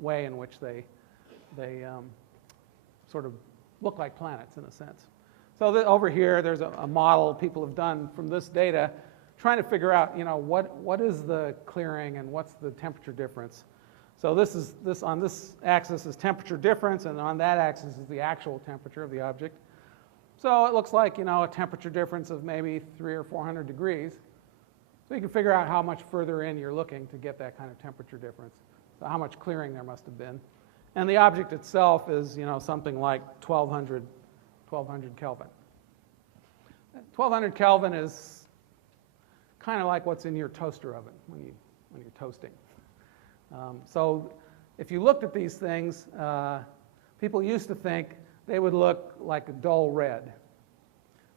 way in which they sort of look like planets in a sense. So over here, there's a model people have done from this data, trying to figure out, what is the clearing and what's the temperature difference. So this on this axis is temperature difference, and on that axis is the actual temperature of the object. So it looks like, a temperature difference of maybe 300 or 400 degrees. So you can figure out how much further in you're looking to get that kind of temperature difference. So how much clearing there must have been. And the object itself is, something like 1200 Kelvin. 1200 Kelvin is kind of like what's in your toaster oven when you're toasting. So if you looked at these things, people used to think they would look like a dull red.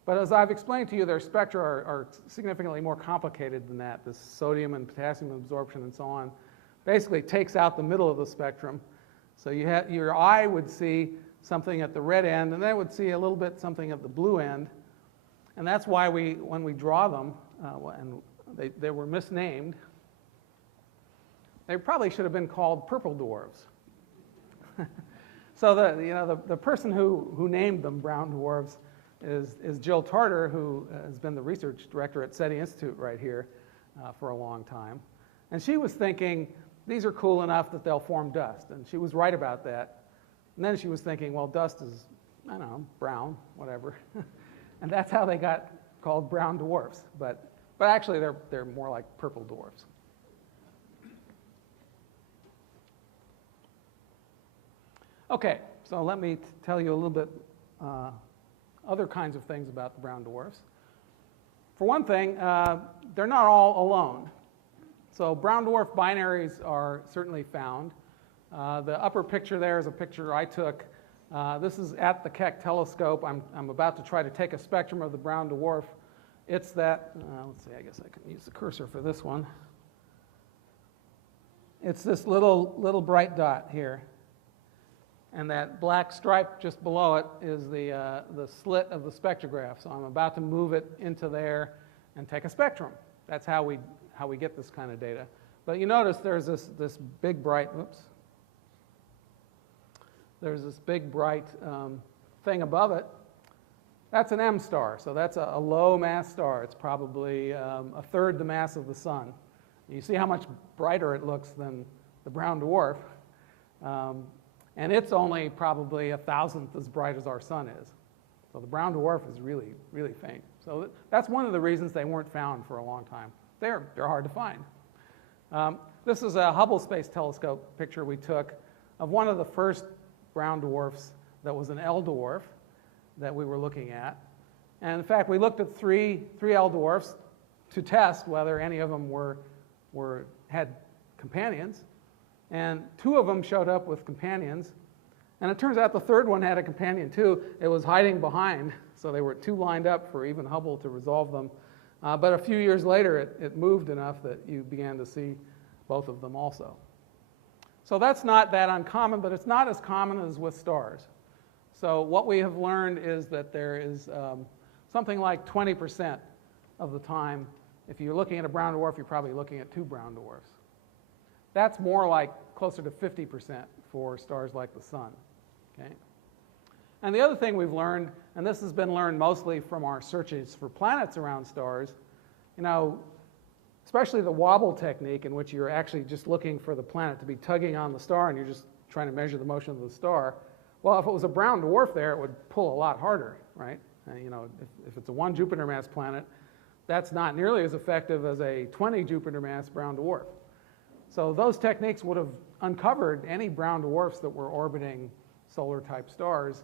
But as I've explained to you, their spectra are significantly more complicated than that. This sodium and potassium absorption and so on basically takes out the middle of the spectrum. So your eye would see something at the red end, and then it would see a little bit something at the blue end. And that's why when we draw them, and they were misnamed, they probably should have been called purple dwarfs. So the person who named them brown dwarfs is Jill Tarter, who has been the research director at SETI Institute right here for a long time. And she was thinking, these are cool enough that they'll form dust. And she was right about that. And then she was thinking, well, dust is, I don't know, brown, whatever. And that's how they got called brown dwarfs. But actually, they're more like purple dwarfs. Okay, so let me tell you a little bit other kinds of things about the brown dwarfs. For one thing, they're not all alone. So brown dwarf binaries are certainly found. The upper picture there is a picture I took. This is at the Keck telescope. I'm about to try to take a spectrum of the brown dwarf. It's that, let's see, I guess I can use the cursor for this one. It's this little bright dot here. And that black stripe just below it is the slit of the spectrograph. So I'm about to move it into there and take a spectrum. That's how we get this kind of data. But you notice there's this big bright, there's this big bright thing above it. That's an M star, so that's a low mass star. It's probably a third the mass of the sun. You see how much brighter it looks than the brown dwarf. And it's only probably 1,000th as bright as our sun is. So the brown dwarf is really, really faint. So that's one of the reasons they weren't found for a long time. They're hard to find. This is a Hubble Space Telescope picture we took of one of the first brown dwarfs that was an L dwarf that we were looking at. And in fact, we looked at three L dwarfs to test whether any of them had companions. And 2 of them showed up with companions. And it turns out the third one had a companion too. It was hiding behind, so they were 2 lined up for even Hubble to resolve them. But a few years later, it moved enough that you began to see both of them also. So that's not that uncommon, but it's not as common as with stars. So what we have learned is that there is something like 20% of the time, if you're looking at a brown dwarf, you're probably looking at 2 brown dwarfs. That's more like closer to 50% for stars like the sun. Okay? And the other thing we've learned, and this has been learned mostly from our searches for planets around stars, especially the wobble technique in which you're actually just looking for the planet to be tugging on the star and you're just trying to measure the motion of the star. Well, if it was a brown dwarf there, it would pull a lot harder, right? And, if it's a 1 Jupiter mass planet, that's not nearly as effective as a 20 Jupiter mass brown dwarf. So those techniques would have uncovered any brown dwarfs that were orbiting solar type stars,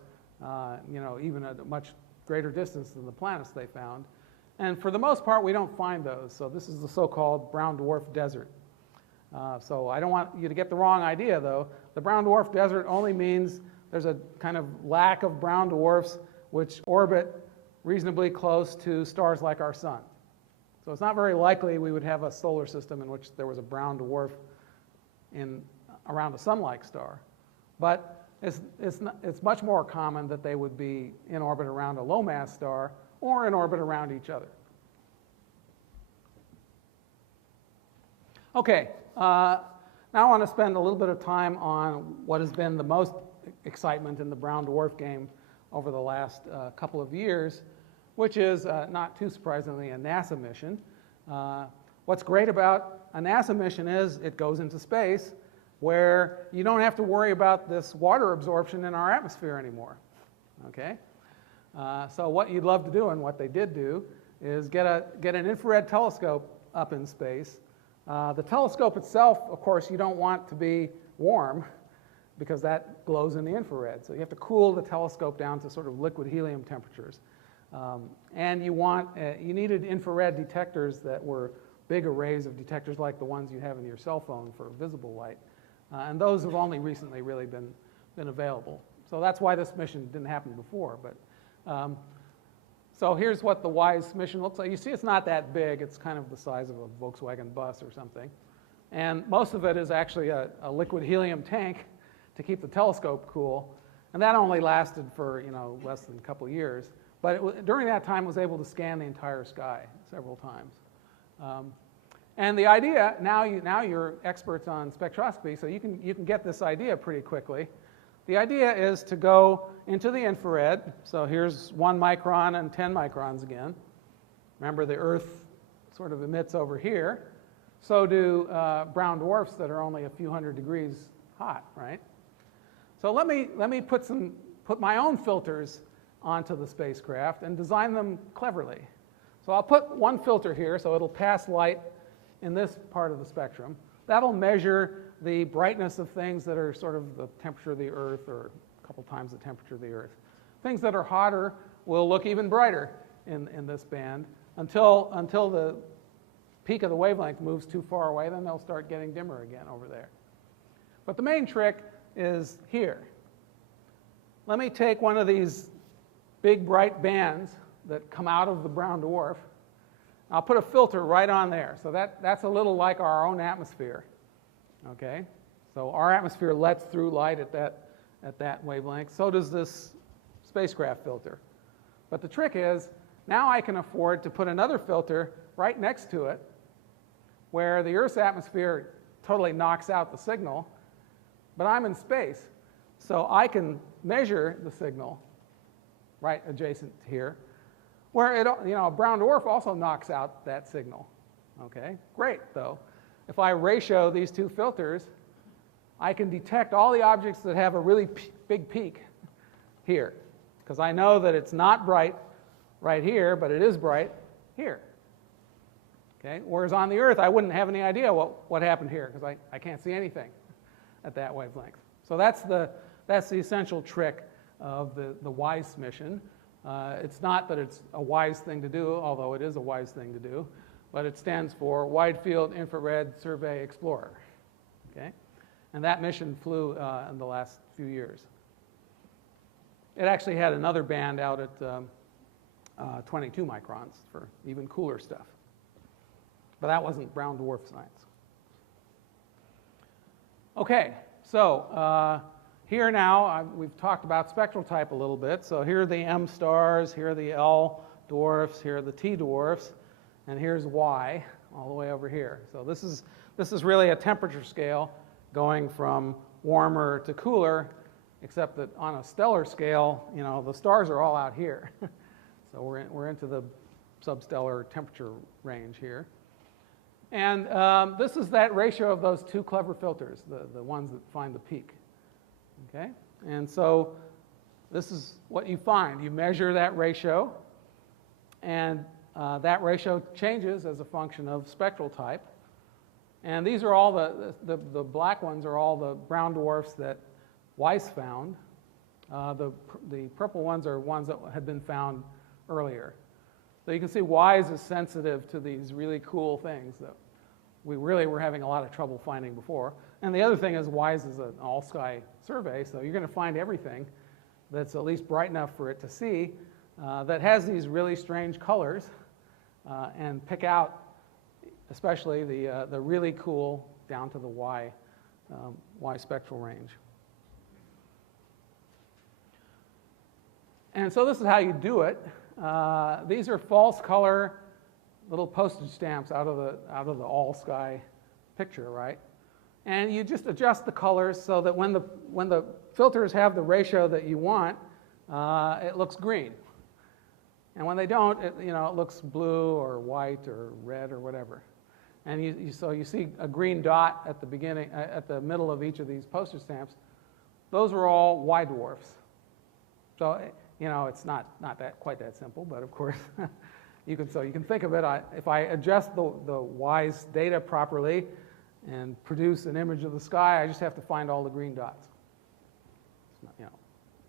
even at a much greater distance than the planets they found. And for the most part, we don't find those. So this is the so-called brown dwarf desert. So I don't want you to get the wrong idea, though. The brown dwarf desert only means there's a kind of lack of brown dwarfs which orbit reasonably close to stars like our sun. So it's not very likely we would have a solar system in which there was a brown dwarf around a sun-like star. But it's much more common that they would be in orbit around a low-mass star or in orbit around each other. Okay, now I want to spend a little bit of time on what has been the most excitement in the brown dwarf game over the last couple of years, which is, not too surprisingly, a NASA mission. What's great about a NASA mission is it goes into space where you don't have to worry about this water absorption in our atmosphere anymore. Okay? So what you'd love to do, and what they did do, is get an infrared telescope up in space. The telescope itself, of course, you don't want to be warm because that glows in the infrared. So you have to cool the telescope down to sort of liquid helium temperatures. And you needed infrared detectors that were big arrays of detectors like the ones you have in your cell phone for visible light. And those have only recently really been available. So that's why this mission didn't happen before. But so here's what the WISE mission looks like. You see it's not that big. It's kind of the size of a Volkswagen bus or something. And most of it is actually a liquid helium tank to keep the telescope cool. And that only lasted for less than a couple of years. But during that time, was able to scan the entire sky several times. And the idea, now you're experts on spectroscopy, so you can get this idea pretty quickly. The idea is to go into the infrared. So here's 1 micron and 10 microns again. Remember, the Earth sort of emits over here. So do brown dwarfs that are only a few hundred degrees hot, right? So let me put my own filters onto the spacecraft and design them cleverly. So I'll put one filter here, so it'll pass light in this part of the spectrum. That'll measure the brightness of things that are sort of the temperature of the Earth, or a couple times the temperature of the Earth. Things that are hotter will look even brighter in this band until the peak of the wavelength moves too far away, then they'll start getting dimmer again over there. But the main trick is here. Let me take one of these big bright bands that come out of the brown dwarf. I'll put a filter right on there. So that's a little like our own atmosphere. Okay? So our atmosphere lets through light at that wavelength. So does this spacecraft filter. But the trick is, now I can afford to put another filter right next to it where the Earth's atmosphere totally knocks out the signal, but I'm in space. So I can measure the signal right adjacent to here, where a brown dwarf also knocks out that signal. Okay, great though. If I ratio these two filters, I can detect all the objects that have a really big peak here, because I know that it's not bright right here, but it is bright here. Okay, whereas on the Earth, I wouldn't have any idea what happened here, because I can't see anything at that wavelength. So that's the essential trick of the WISE mission. It's not that it's a wise thing to do, although it is a wise thing to do, but it stands for Wide Field Infrared Survey Explorer. Okay? And that mission flew in the last few years. It actually had another band out at 22 microns for even cooler stuff. But that wasn't brown dwarf science. Okay, so here now, we've talked about spectral type a little bit. So here are the M stars, here are the L dwarfs, here are the T dwarfs, and here's Y all the way over here. So this is really a temperature scale going from warmer to cooler, except that on a stellar scale, the stars are all out here. So we're into the substellar temperature range here. And this is that ratio of those two clever filters, the ones that find the peak. Okay? And so this is what you find. You measure that ratio, and that ratio changes as a function of spectral type. And these are all the black ones are all the brown dwarfs that Weiss found. The purple ones are ones that had been found earlier. So you can see WISE is sensitive to these really cool things that we really were having a lot of trouble finding before. And the other thing is WISE is an all-sky survey, so you're going to find everything that's at least bright enough for it to see that has these really strange colors and pick out especially the really cool down to the Y spectral range. And so this is how you do it. These are false color little postage stamps out of the all sky picture, right? And you just adjust the colors so that when the filters have the ratio that you want, it looks green. And when they don't, it looks blue or white or red or whatever. And so you see a green dot at the beginning, at the middle of each of these postage stamps. Those are all Y dwarfs. So it's not quite that simple, but of course you can think of it. If I adjust the WISE data properly and produce an image of the sky, I just have to find all the green dots.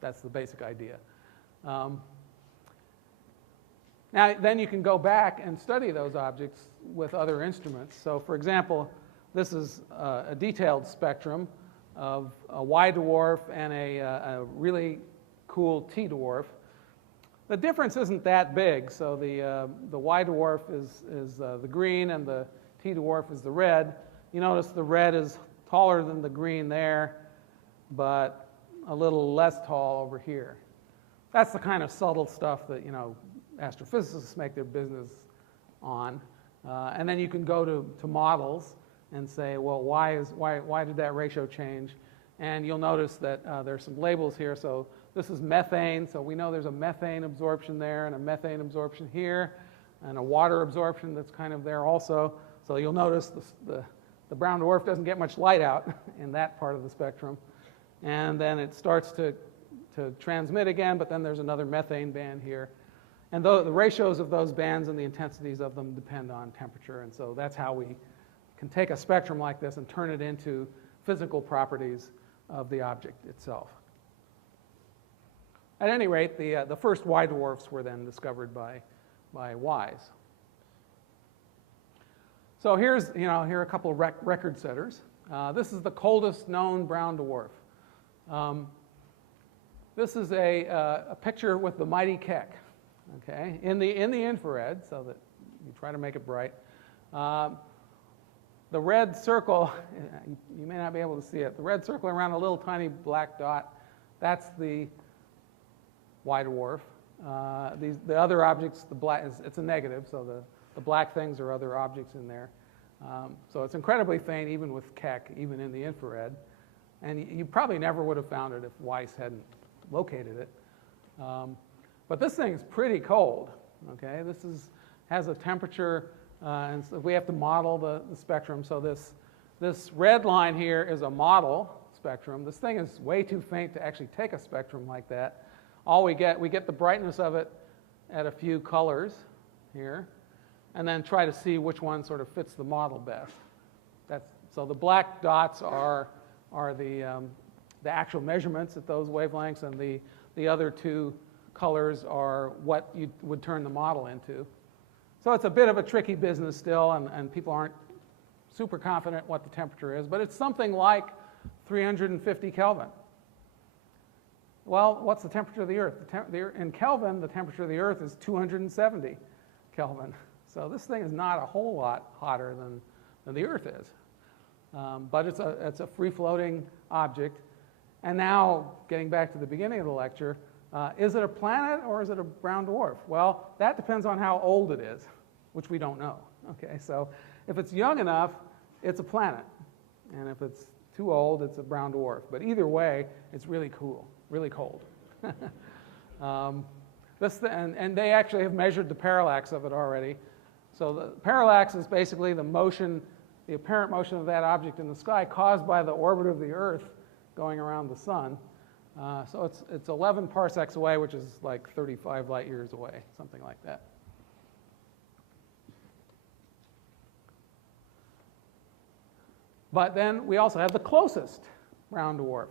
That's the basic idea. Now, then you can go back and study those objects with other instruments. So, for example, this is a detailed spectrum of a Y dwarf and a really cool T dwarf. The difference isn't that big. So the Y dwarf is the green and the T dwarf is the red. You notice the red is taller than the green there, but a little less tall over here. That's the kind of subtle stuff that astrophysicists make their business on. And then you can go to models and say, well, why did that ratio change? And you'll notice that there's some labels here. So this is methane. So we know there's a methane absorption there and a methane absorption here and a water absorption that's kind of there also. So you'll notice the brown dwarf doesn't get much light out in that part of the spectrum. And then it starts to transmit again, but then there's another methane band here. And the ratios of those bands and the intensities of them depend on temperature. And so that's how we can take a spectrum like this and turn it into physical properties of the object itself. At any rate, the first Y dwarfs were then discovered by WISE. So here's, here are a couple of record setters. This is the coldest known brown dwarf. This is a picture with the mighty Keck, okay, in the infrared, so that you try to make it bright. The red circle, you may not be able to see it, the red circle around a little tiny black dot, that's the white dwarf. The other objects, the black, it's a negative, so the black things are other objects in there. So it's incredibly faint, even with Keck, even in the infrared. And you probably never would have found it if Weiss hadn't located it. But this thing is pretty cold, okay? This has a temperature, and so we have to model the spectrum. So this red line here is a model spectrum. This thing is way too faint to actually take a spectrum like that. All we get the brightness of it at a few colors here, and then try to see which one sort of fits the model best. So the black dots are the actual measurements at those wavelengths, and the other two colors are what you would turn the model into. So it's a bit of a tricky business still, and people aren't super confident what the temperature is, but it's something like 350 Kelvin. Well, what's the temperature of the Earth? In Kelvin, the temperature of the Earth is 270 Kelvin. So this thing is not a whole lot hotter than the Earth is. But it's a free-floating object. And now, getting back to the beginning of the lecture, is it a planet or is it a brown dwarf? Well, that depends on how old it is, which we don't know. Okay, so if it's young enough, it's a planet. And if it's too old, it's a brown dwarf. But either way, it's really cool, really cold. And they actually have measured the parallax of it already. So the parallax is basically the motion, the apparent motion of that object in the sky caused by the orbit of the Earth going around the sun. So it's 11 parsecs away, which is like 35 light years away, something like that. But then we also have the closest brown dwarf,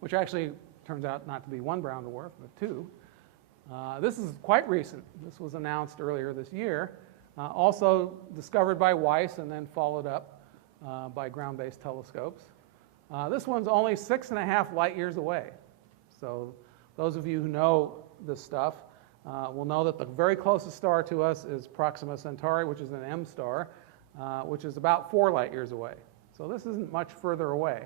which actually turns out not to be one brown dwarf, but two. This is quite recent. This was announced earlier this year. Also discovered by Weiss and then followed up by ground-based telescopes. This one's only 6.5 light years away. So those of you who know this stuff will know that the very closest star to us is Proxima Centauri, which is an M star, which is about 4 light years away. So this isn't much further away.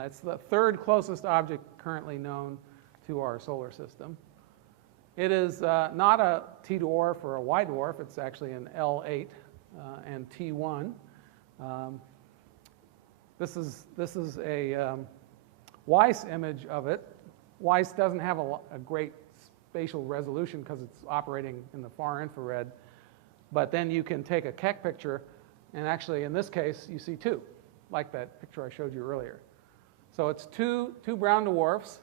It's the third closest object currently known to our solar system. It is not a T dwarf or a Y dwarf. It's actually an L8 and T1. This is a Weiss image of it. Weiss doesn't have a great spatial resolution because it's operating in the far infrared. But then you can take a Keck picture, and actually in this case you see two, like that picture I showed you earlier. So it's two brown dwarfs.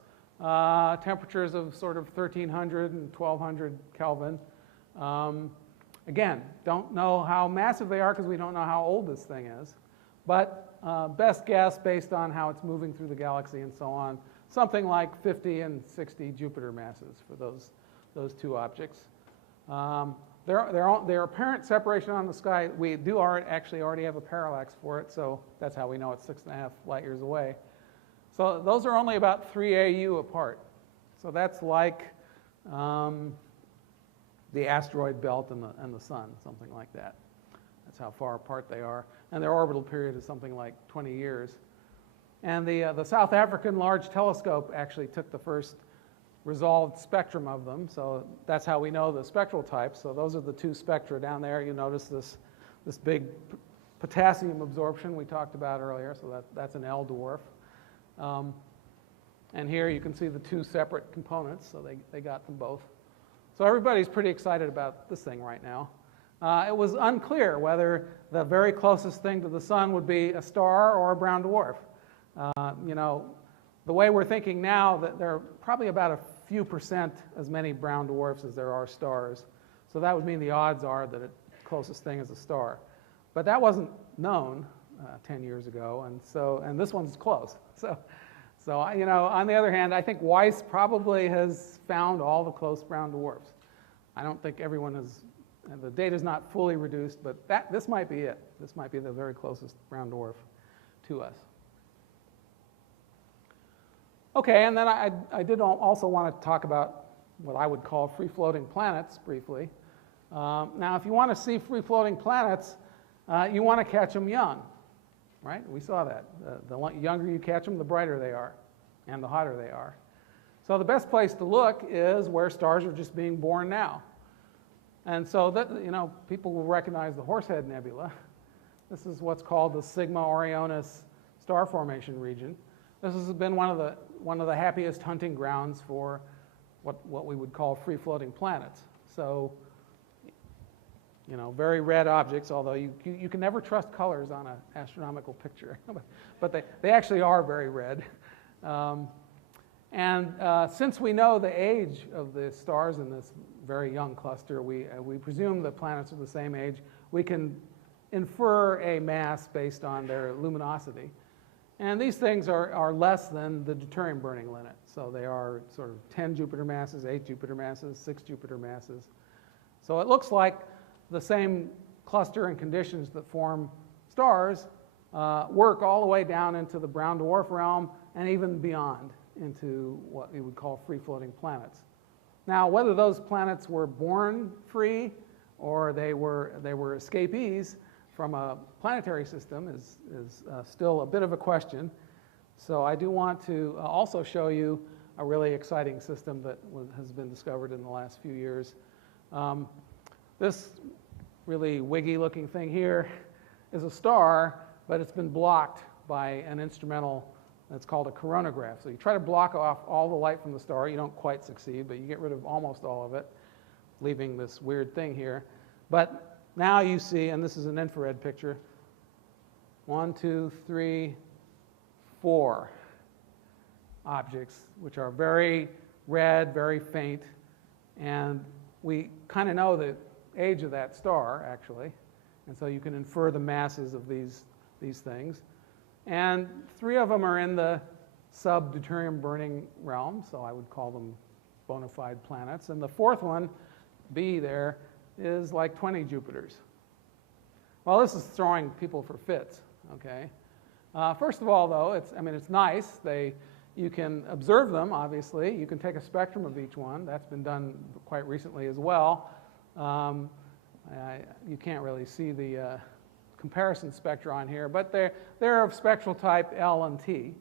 Temperatures of sort of 1300 and 1200 Kelvin. Again, don't know how massive they are because we don't know how old this thing is. But best guess, based on how it's moving through the galaxy and so on, something like 50 and 60 Jupiter masses for those two objects. Their apparent separation on the sky, we do actually already have a parallax for it, so that's how we know it's 6.5 light years away. So those are only about 3 AU apart. So that's like the asteroid belt and the sun, something like that. That's how far apart they are. And their orbital period is something like 20 years. And the South African Large Telescope actually took the first resolved spectrum of them. So that's how we know the spectral types. So those are the two spectra down there. You notice this big potassium absorption we talked about earlier. So that's an L dwarf. And here you can see the two separate components, so they got them both. So everybody's pretty excited about this thing right now. It was unclear whether the very closest thing to the sun would be a star or a brown dwarf. The way we're thinking now, that there are probably about a few percent as many brown dwarfs as there are stars. So that would mean the odds are that the closest thing is a star. But that wasn't known 10 years ago, and this one's close. So on the other hand, I think Weiss probably has found all the close brown dwarfs. I don't think everyone has And the data is not fully reduced, but this might be it. This might be the very closest brown dwarf to us. Okay, and then I did also want to talk about what I would call free-floating planets briefly. Now, if you want to see free-floating planets, you want to catch them young, right? We saw that. The younger you catch them, the brighter they are, and the hotter they are. So the best place to look is where stars are just being born now. And so that, people will recognize the Horsehead Nebula. This is what's called the Sigma Orionis star formation region. This has been one of the happiest hunting grounds for what we would call free-floating planets. So, very red objects, although you can never trust colors on an astronomical picture. But they actually are very red. Since we know the age of the stars in this very young cluster, we presume the planets are the same age, we can infer a mass based on their luminosity. And these things are less than the deuterium burning limit. So they are sort of 10 Jupiter masses, 8 Jupiter masses, 6 Jupiter masses. So it looks like the same cluster and conditions that form stars work all the way down into the brown dwarf realm and even beyond into what we would call free-floating planets. Now, whether those planets were born free or they were escapees from a planetary system is still a bit of a question. So I do want to also show you a really exciting system that has been discovered in the last few years. This really wiggy-looking thing here is a star, but it's been blocked by an instrumental that's called a coronagraph. So you try to block off all the light from the star. You don't quite succeed, but you get rid of almost all of it, leaving this weird thing here. But now you see, and this is an infrared picture, 1, 2, 3, 4 objects, which are very red, very faint, and we kind of know the age of that star, actually, and so you can infer the masses of these things. And 3 of them are in the sub-deuterium burning realm, so I would call them bona fide planets. And the 4th one, B there, is like 20 Jupiters. Well, this is throwing people for fits, okay? First of all, though, it's nice. You can observe them, obviously. You can take a spectrum of each one. That's been done quite recently as well. You can't really see the comparison spectra on here, but they're of spectral type L and T.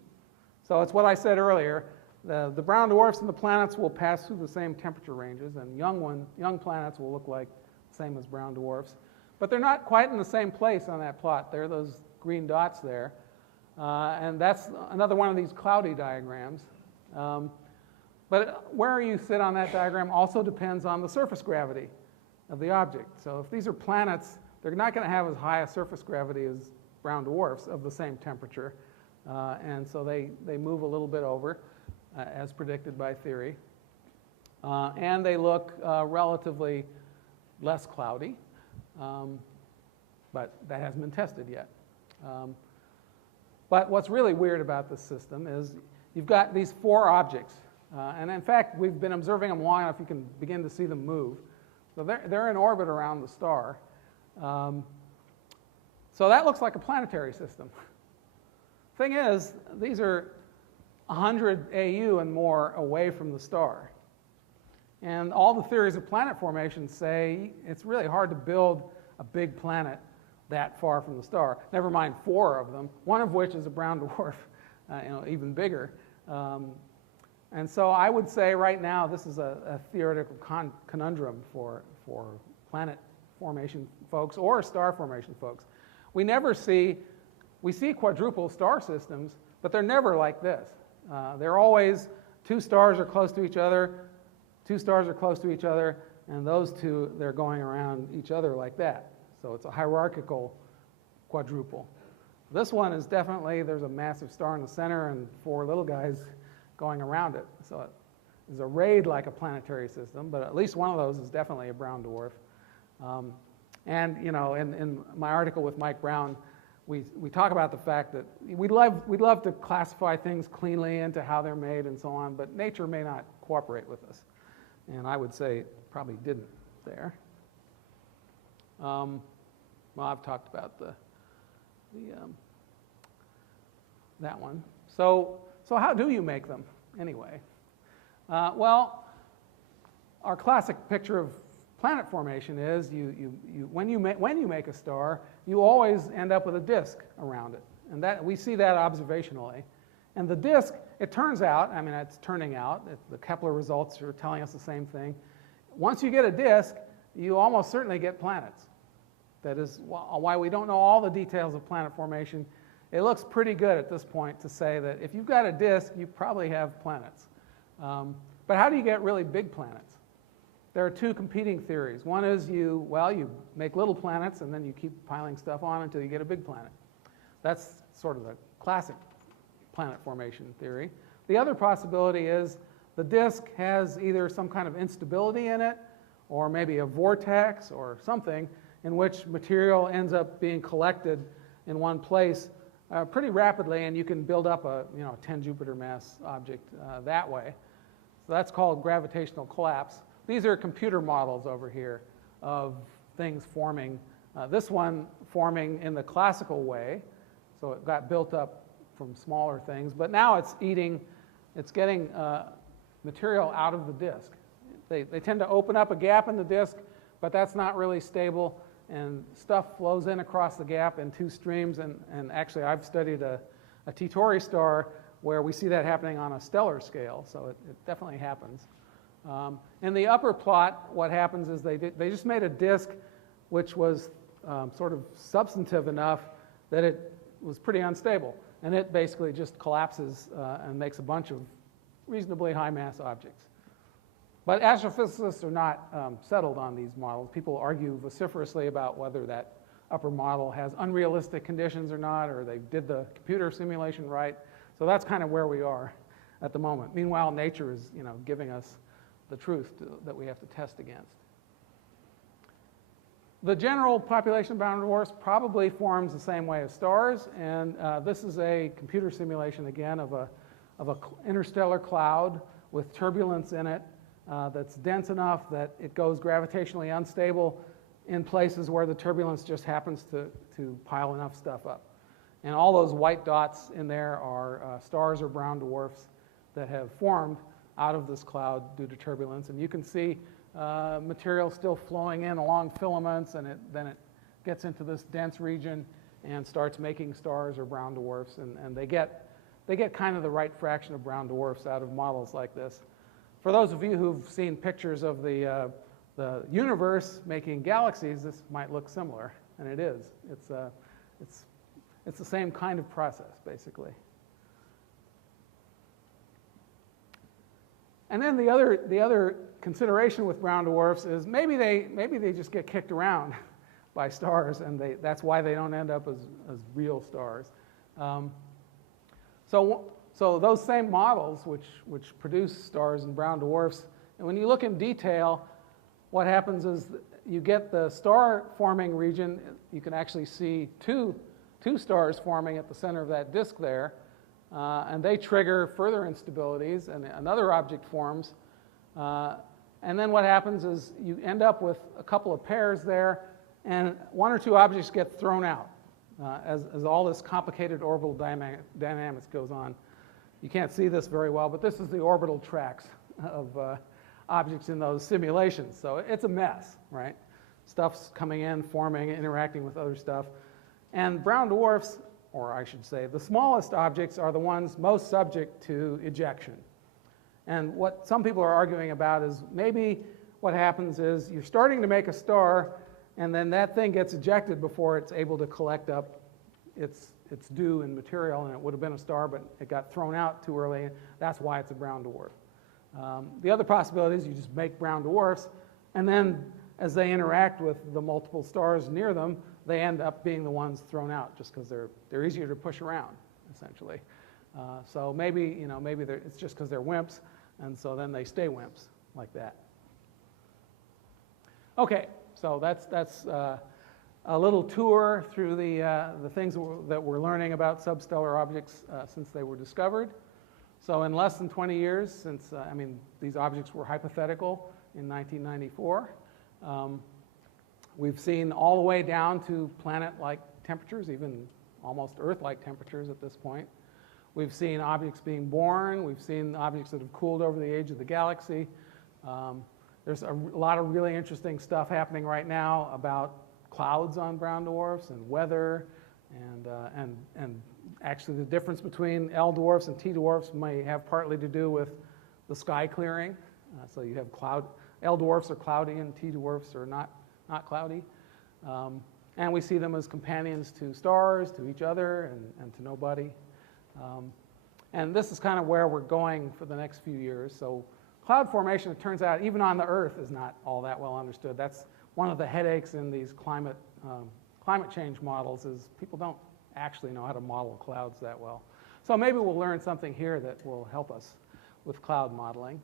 So it's what I said earlier. The brown dwarfs and the planets will pass through the same temperature ranges, and young planets will look like the same as brown dwarfs. But they're not quite in the same place on that plot. There are those green dots there. And that's another one of these cloudy diagrams. But where you sit on that diagram also depends on the surface gravity of the object. So if these are planets, they're not going to have as high a surface gravity as brown dwarfs of the same temperature. And so they move a little bit over, as predicted by theory. And they look relatively less cloudy. But that hasn't been tested yet. But what's really weird about this system is you've got these 4 objects. And in fact, we've been observing them long enough you can begin to see them move. So they're in orbit around the star. So that looks like a planetary system. Thing is, these are 100 AU and more away from the star. And all the theories of planet formation say it's really hard to build a big planet that far from the star. Never mind 4 of them, one of which is a brown dwarf, even bigger. And so I would say right now this is a theoretical conundrum for planet formation folks or star formation folks. We see quadruple star systems, but they're never like this. They're always 2 stars are close to each other, 2 stars are close to each other, and those 2, they're going around each other like that. So it's a hierarchical quadruple. This one is definitely, there's a massive star in the center and 4 little guys going around it. So it is arrayed like a planetary system, but at least one of those is definitely a brown dwarf. And in my article with Mike Brown, we talk about the fact that we'd love to classify things cleanly into how they're made and so on, but nature may not cooperate with us. And I would say it probably didn't there. Well, I've talked about that one. So how do you make them anyway? Well, our classic picture of planet formation is when you make a star, you always end up with a disk around it, and that we see that observationally. And the disk, it turns out, I mean, it's turning out, the Kepler results are telling us the same thing. Once you get a disk, you almost certainly get planets. That is why we don't know all the details of planet formation. It looks pretty good at this point to say that if you've got a disk, you probably have planets. But how do you get really big planets? There are two competing theories. One is you make little planets and then you keep piling stuff on until you get a big planet. That's sort of the classic planet formation theory. The other possibility is the disk has either some kind of instability in it or maybe a vortex or something in which material ends up being collected in one place pretty rapidly, and you can build up a 10 Jupiter mass object that way. So that's called gravitational collapse. These are computer models over here of things forming. This one forming in the classical way, so it got built up from smaller things, but now it's getting material out of the disk. They tend to open up a gap in the disk, but that's not really stable, and stuff flows in across the gap in two streams, and actually I've studied a T-Tauri star where we see that happening on a stellar scale, so it definitely happens. In the upper plot, what happens is they just made a disk which was sort of substantive enough that it was pretty unstable, and it basically just collapses and makes a bunch of reasonably high mass objects. But astrophysicists are not settled on these models. People argue vociferously about whether that upper model has unrealistic conditions or not, or they did the computer simulation right. So that's kind of where we are at the moment. Meanwhile, nature is giving us the truth that we have to test against. The general population of brown dwarfs probably forms the same way as stars, and this is a computer simulation again of a interstellar cloud with turbulence in it that's dense enough that it goes gravitationally unstable in places where the turbulence just happens to pile enough stuff up. And all those white dots in there are stars or brown dwarfs that have formed out of this cloud due to turbulence. And you can see material still flowing in along filaments, and then it gets into this dense region and starts making stars or brown dwarfs. And they get kind of the right fraction of brown dwarfs out of models like this. For those of you who've seen pictures of the universe making galaxies, this might look similar, and it is. It's the same kind of process, basically. And then the other consideration with brown dwarfs is maybe they just get kicked around by stars, and that's why they don't end up as real stars. So those same models, which produce stars and brown dwarfs, and when you look in detail, what happens is you get the star-forming region. You can actually see two stars forming at the center of that disk there, and they trigger further instabilities, and another object forms. And then what happens is you end up with a couple of pairs there, and one or two objects get thrown out as all this complicated orbital dynamics goes on. You can't see this very well, but this is the orbital tracks of objects in those simulations. So it's a mess, right? Stuff's coming in, forming, interacting with other stuff. And brown dwarfs, or I should say, the smallest objects are the ones most subject to ejection. And what some people are arguing about is maybe what happens is you're starting to make a star, and then that thing gets ejected before it's able to collect up its due in material, and it would have been a star, but it got thrown out too early, and that's why it's a brown dwarf. The other possibility is you just make brown dwarfs, and then as they interact with the multiple stars near them, they end up being the ones thrown out just because they're easier to push around, essentially. So maybe it's just because they're WIMPs, and so then they stay WIMPs like that. Okay, so that's a little tour through the things that we're learning about substellar objects since they were discovered. So in less than 20 years, since these objects were hypothetical in 1994, We've seen all the way down to planet-like temperatures, even almost Earth-like temperatures at this point. We've seen objects being born. We've seen objects that have cooled over the age of the galaxy. There's a lot of really interesting stuff happening right now about clouds on brown dwarfs and weather, and actually the difference between L dwarfs and T dwarfs may have partly to do with the sky clearing. So you have L dwarfs are cloudy and T dwarfs are not cloudy. And we see them as companions to stars, to each other, and to nobody. And this is kind of where we're going for the next few years. So cloud formation, it turns out, even on the Earth is not all that well understood. That's one of the headaches in these climate change models, is people don't actually know how to model clouds that well. So maybe we'll learn something here that will help us with cloud modeling.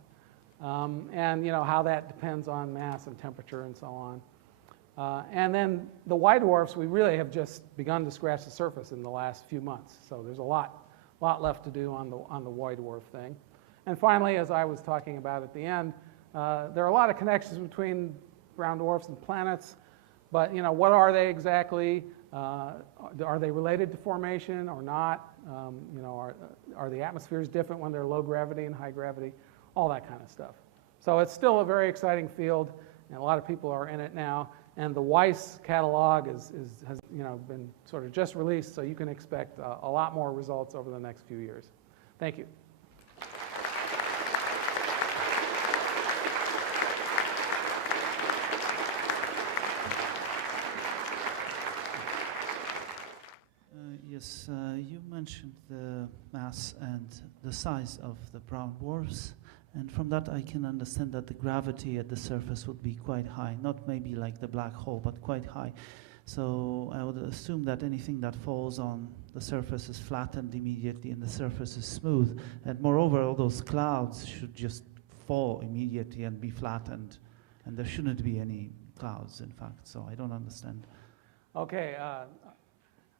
And how that depends on mass and temperature and so on. And then the Y dwarfs, we really have just begun to scratch the surface in the last few months. So there's a lot left to do on the Y dwarf thing. And finally, as I was talking about at the end, there are a lot of connections between brown dwarfs and planets. But what are they exactly? Are they related to formation or not? Are the atmospheres different when they're low gravity and high gravity? All that kind of stuff. So it's still a very exciting field, and a lot of people are in it now. And the Weiss catalog has been sort of just released, so you can expect a lot more results over the next few years. Thank you. Yes, you mentioned the mass and the size of the brown dwarfs. And from that, I can understand that the gravity at the surface would be quite high, not maybe like the black hole, but quite high. So I would assume that anything that falls on the surface is flattened immediately and the surface is smooth. And moreover, all those clouds should just fall immediately and be flattened. And there shouldn't be any clouds, in fact. So I don't understand. Okay.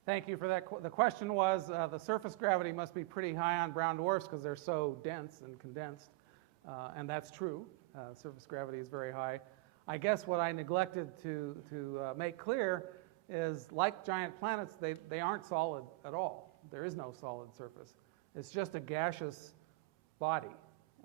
Thank you for that. The question was, the surface gravity must be pretty high on brown dwarfs because they're so dense and condensed. And that's true. Surface gravity is very high. I guess what I neglected to make clear is, like giant planets, they aren't solid at all. There is no solid surface. It's just a gaseous body.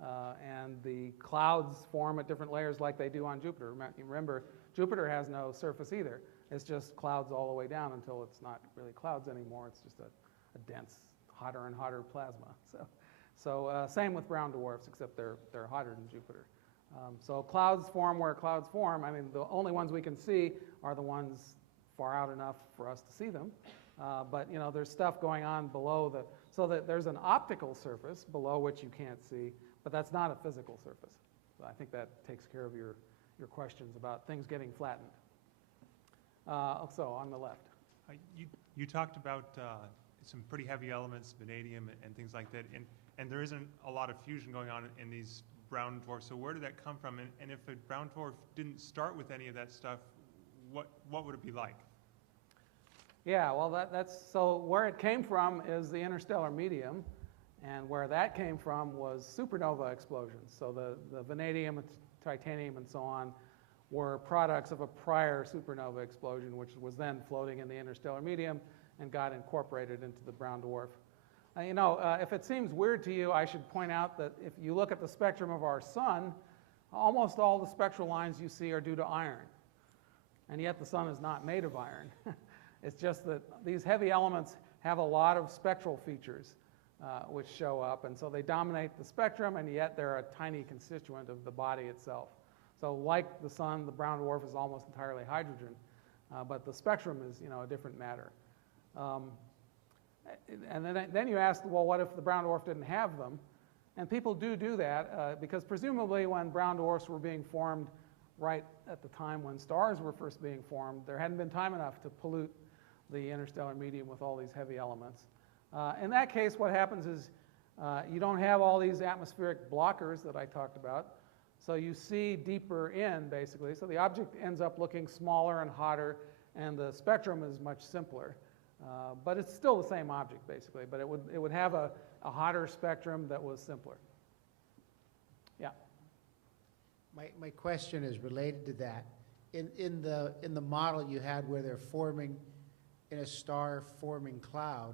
And the clouds form at different layers like they do on Jupiter. Remember, Jupiter has no surface either. It's just clouds all the way down until it's not really clouds anymore. It's just a dense, hotter and hotter plasma. So same with brown dwarfs, except they're hotter than Jupiter. So clouds form where clouds form. I mean, the only ones we can see are the ones far out enough for us to see them. But there's stuff going on below so that there's an optical surface below which you can't see, but that's not a physical surface. So I think that takes care of your questions about things getting flattened. So on the left. You talked about some pretty heavy elements, vanadium and things like that, and there isn't a lot of fusion going on in these brown dwarfs. So where did that come from? And if a brown dwarf didn't start with any of that stuff, what would it be like? Yeah, well, so where it came from is the interstellar medium, and where that came from was supernova explosions. So the vanadium, titanium, and so on were products of a prior supernova explosion, which was then floating in the interstellar medium and got incorporated into the brown dwarf. If it seems weird to you, I should point out that if you look at the spectrum of our sun, almost all the spectral lines you see are due to iron. And yet the sun is not made of iron. It's just that these heavy elements have a lot of spectral features which show up, and so they dominate the spectrum, and yet they're a tiny constituent of the body itself. So like the sun, the brown dwarf is almost entirely hydrogen, but the spectrum is, a different matter. And then you ask, well, what if the brown dwarf didn't have them? And people do that because presumably when brown dwarfs were being formed right at the time when stars were first being formed, there hadn't been time enough to pollute the interstellar medium with all these heavy elements. In that case, what happens is you don't have all these atmospheric blockers that I talked about. So you see deeper in, basically. So the object ends up looking smaller and hotter, and the spectrum is much simpler. But it's still the same object, basically. But it would have a hotter spectrum that was simpler. Yeah? My question is related to that. in the model you had where they're forming in a star-forming cloud,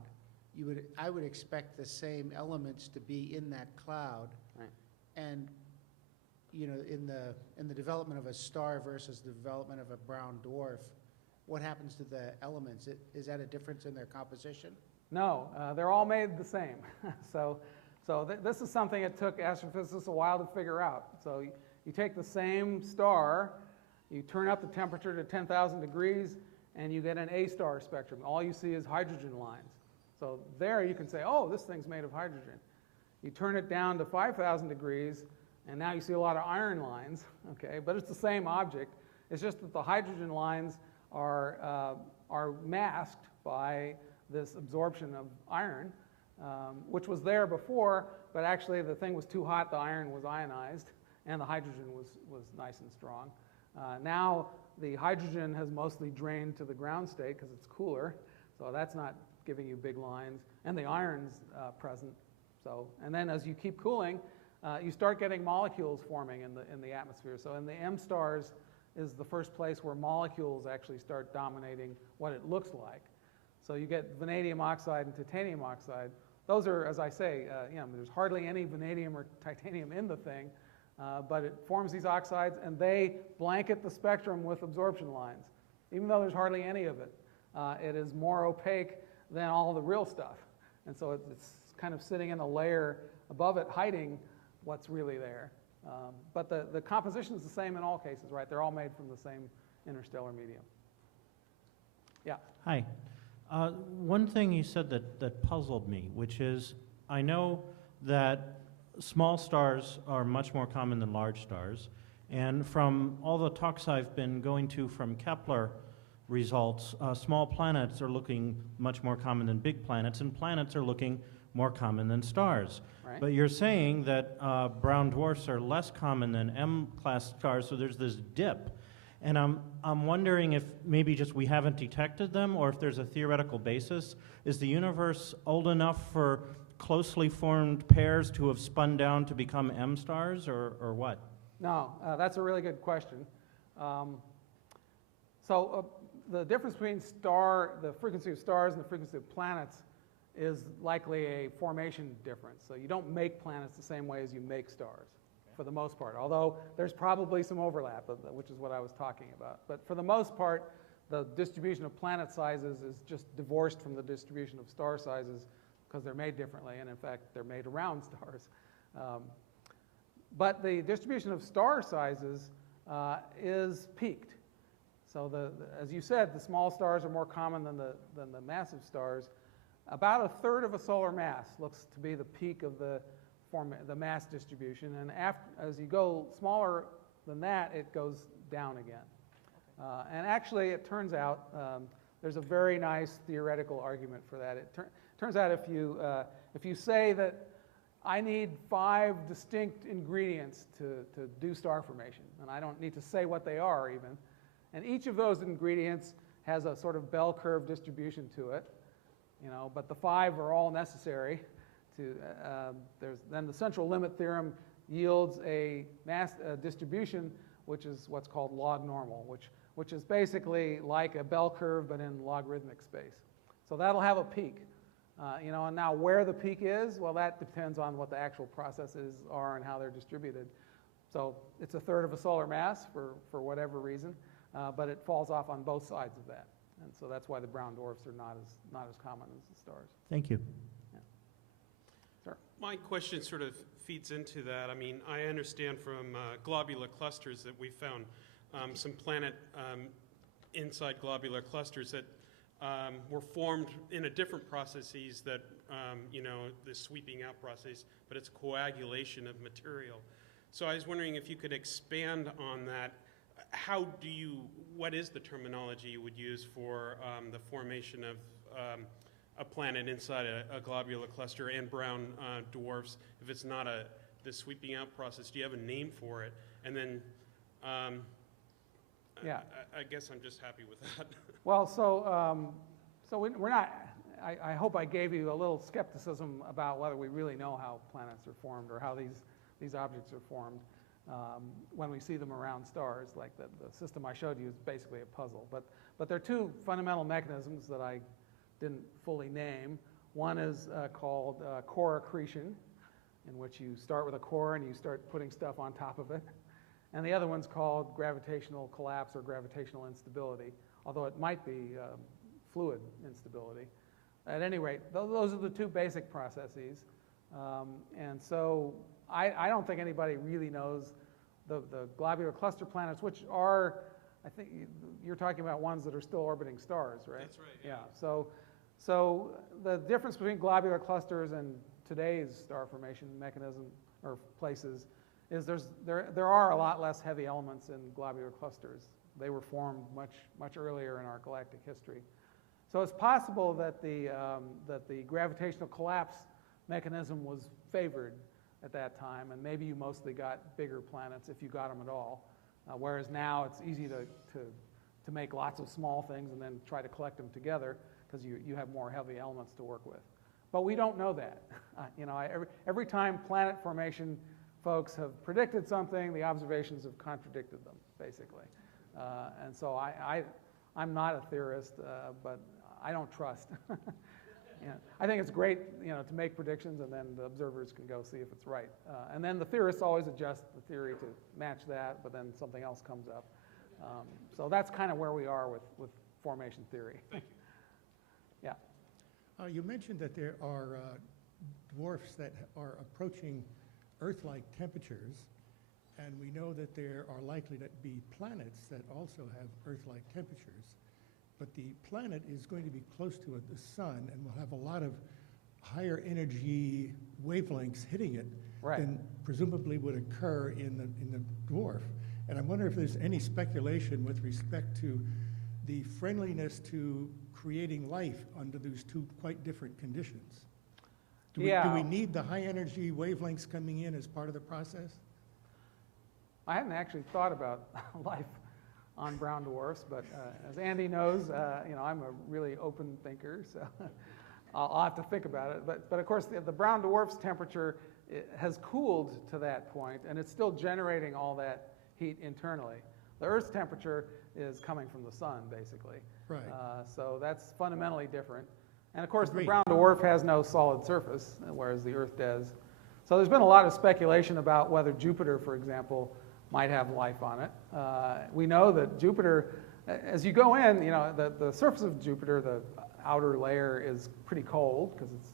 I would expect the same elements to be in that cloud. Right. And you know, in the development of a star versus the development of a brown dwarf, what happens to the elements? Is that a difference in their composition? No, they're all made the same. This is something it took astrophysicists a while to figure out. So you take the same star, you turn up the temperature to 10,000 degrees, and you get an A-star spectrum. All you see is hydrogen lines. So there you can say, oh, this thing's made of hydrogen. You turn it down to 5,000 degrees, and now you see a lot of iron lines, okay? But it's the same object. It's just that the hydrogen lines are masked by this absorption of iron, which was there before, but actually the thing was too hot, the iron was ionized, and the hydrogen was nice and strong. Now the hydrogen has mostly drained to the ground state because it's cooler, so that's not giving you big lines, and the iron's present. And then as you keep cooling, you start getting molecules forming in the atmosphere. So in the M stars is the first place where molecules actually start dominating what it looks like. So you get vanadium oxide and titanium oxide. Those are, as I say, there's hardly any vanadium or titanium in the thing, but it forms these oxides, and they blanket the spectrum with absorption lines. Even though there's hardly any of it, it is more opaque than all the real stuff. And so it's kind of sitting in a layer above it, hiding what's really there. But the composition is the same in all cases, right? They're all made from the same interstellar medium. Yeah? Hi. One thing you said that puzzled me, which is, I know that small stars are much more common than large stars, and from all the talks I've been going to from Kepler results, small planets are looking much more common than big planets, and planets are looking more common than stars. Right. But you're saying that brown dwarfs are less common than M-class stars, so there's this dip. And I'm wondering if maybe just we haven't detected them, or if there's a theoretical basis. Is the universe old enough for closely formed pairs to have spun down to become M stars, or what? No, that's a really good question. The difference between the frequency of stars and the frequency of planets is likely a formation difference. So you don't make planets the same way as you make stars, for the most part, although there's probably some overlap, which is what I was talking about. But for the most part, the distribution of planet sizes is just divorced from the distribution of star sizes because they're made differently, and in fact, they're made around stars. But the distribution of star sizes is peaked. So as you said, the small stars are more common than the massive stars. About a third of a solar mass looks to be the peak of the mass distribution, and as you go smaller than that, it goes down again. And actually, it turns out there's a very nice theoretical argument for that. It turns out if you say that I need 5 distinct ingredients to do star formation, and I don't need to say what they are even, and each of those ingredients has a sort of bell curve distribution to it, but the 5 are all necessary. Then the central limit theorem yields a mass distribution, which is what's called log normal, which is basically like a bell curve but in logarithmic space. So that'll have a peak. And now where the peak is, well, that depends on what the actual processes are and how they're distributed. So it's a third of a solar mass for whatever reason, but it falls off on both sides of that. And so that's why the brown dwarfs are not as common as the stars. Thank you. Yeah. Sir? My question sort of feeds into that. I mean, I understand from globular clusters that we found some planet inside globular clusters that were formed in a different processes that, the sweeping out process, but it's coagulation of material. So I was wondering if you could expand on that. What is the terminology you would use for the formation of a planet inside a globular cluster and brown dwarfs? If it's not the sweeping out process, do you have a name for it? And then Yeah. I guess I'm just happy with that. Well, so we're not, I hope I gave you a little skepticism about whether we really know how planets are formed or how these objects are formed. when we see them around stars. Like the system I showed you is basically a puzzle. But there are two fundamental mechanisms that I didn't fully name. One is called core accretion, in which you start with a core and you start putting stuff on top of it. And the other one's called gravitational collapse or gravitational instability, although it might be fluid instability. At any rate, those are the two basic processes. And so I don't think anybody really knows the globular cluster planets, which are, I think you're talking about ones that are still orbiting stars, right? That's right. Yeah. So the difference between globular clusters and today's star formation mechanism or places is there are a lot less heavy elements in globular clusters. They were formed much earlier in our galactic history. So it's possible that the gravitational collapse mechanism was favored at that time, and maybe you mostly got bigger planets if you got them at all. Whereas now it's easy to make lots of small things and then try to collect them together because you have more heavy elements to work with. But we don't know that. Every time planet formation folks have predicted something, the observations have contradicted them, basically. And so I'm not a theorist, but I don't trust. I think it's great, to make predictions, and then the observers can go see if it's right. And then the theorists always adjust the theory to match that, but then something else comes up. So that's kind of where we are with formation theory. Thank you. Yeah. You mentioned that there are dwarfs that are approaching Earth-like temperatures, and we know that there are likely to be planets that also have Earth-like temperatures. But the planet is going to be close to the sun and will have a lot of higher energy wavelengths hitting it than presumably would occur in the dwarf. And I wonder if there's any speculation with respect to the friendliness to creating life under these two quite different conditions. Do we need the high energy wavelengths coming in as part of the process? I hadn't actually thought about life on brown dwarfs, but as Andy knows, I'm a really open thinker, so I'll have to think about it. But of course, the brown dwarf's temperature has cooled to that point, and it's still generating all that heat internally. The Earth's temperature is coming from the sun, basically. Right. So that's fundamentally different. And of course, Agreed. the brown dwarf has no solid surface, whereas the Earth does. So there's been a lot of speculation about whether Jupiter, for example, might have life on it. We know that Jupiter, as you go in, the surface of Jupiter, the outer layer is pretty cold because it's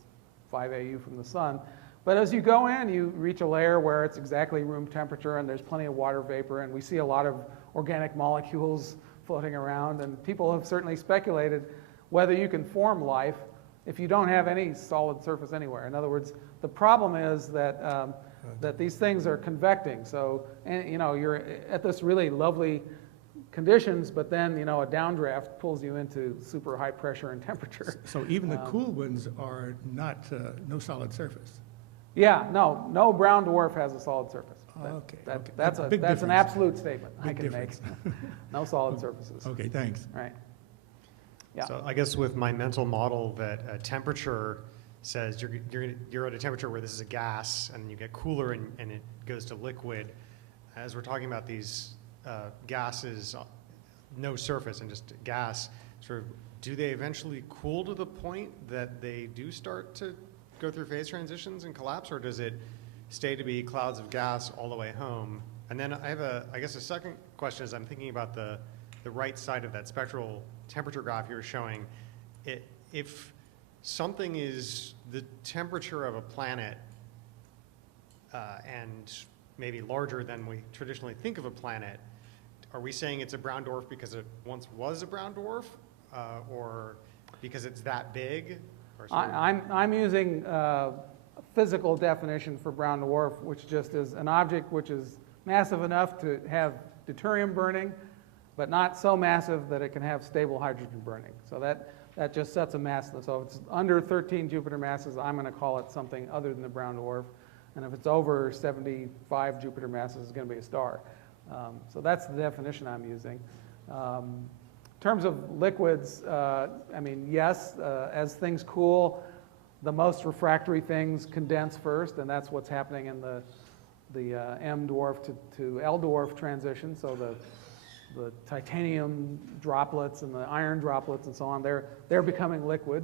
5 AU from the sun. But as you go in, you reach a layer where it's exactly room temperature and there's plenty of water vapor, and we see a lot of organic molecules floating around, and people have certainly speculated whether you can form life if you don't have any solid surface anywhere. In other words, the problem is that that these things are convecting. So, you're at this really lovely conditions, but then, a downdraft pulls you into super high pressure and temperature. So even the cool ones are not, no solid surface? Yeah, no brown dwarf has a solid surface. Okay. That's an difference. absolute statement I Big can difference. make. No solid surfaces. Okay, thanks. Right. Yeah. So I guess with my mental model that temperature says you're at a temperature where this is a gas, and you get cooler and it goes to liquid. As we're talking about these gases, no surface and just gas, sort of, do they eventually cool to the point that they do start to go through phase transitions and collapse, or does it stay to be clouds of gas all the way home? And then I have I guess a second question is I'm thinking about the right side of that spectral temperature graph you were showing. If something is the temperature of a planet and maybe larger than we traditionally think of a planet, are we saying it's a brown dwarf because it once was a brown dwarf, or because it's that big? Or I'm using a physical definition for brown dwarf, which just is an object which is massive enough to have deuterium burning, but not so massive that it can have stable hydrogen burning. So that just sets a mass. So if it's under 13 Jupiter masses, I'm going to call it something other than the brown dwarf. And if it's over 75 Jupiter masses, it's going to be a star. So that's the definition I'm using. In terms of liquids, yes, as things cool, the most refractory things condense first, and that's what's happening in the M dwarf to L dwarf transition, so the titanium droplets and the iron droplets and so on, they're becoming liquid,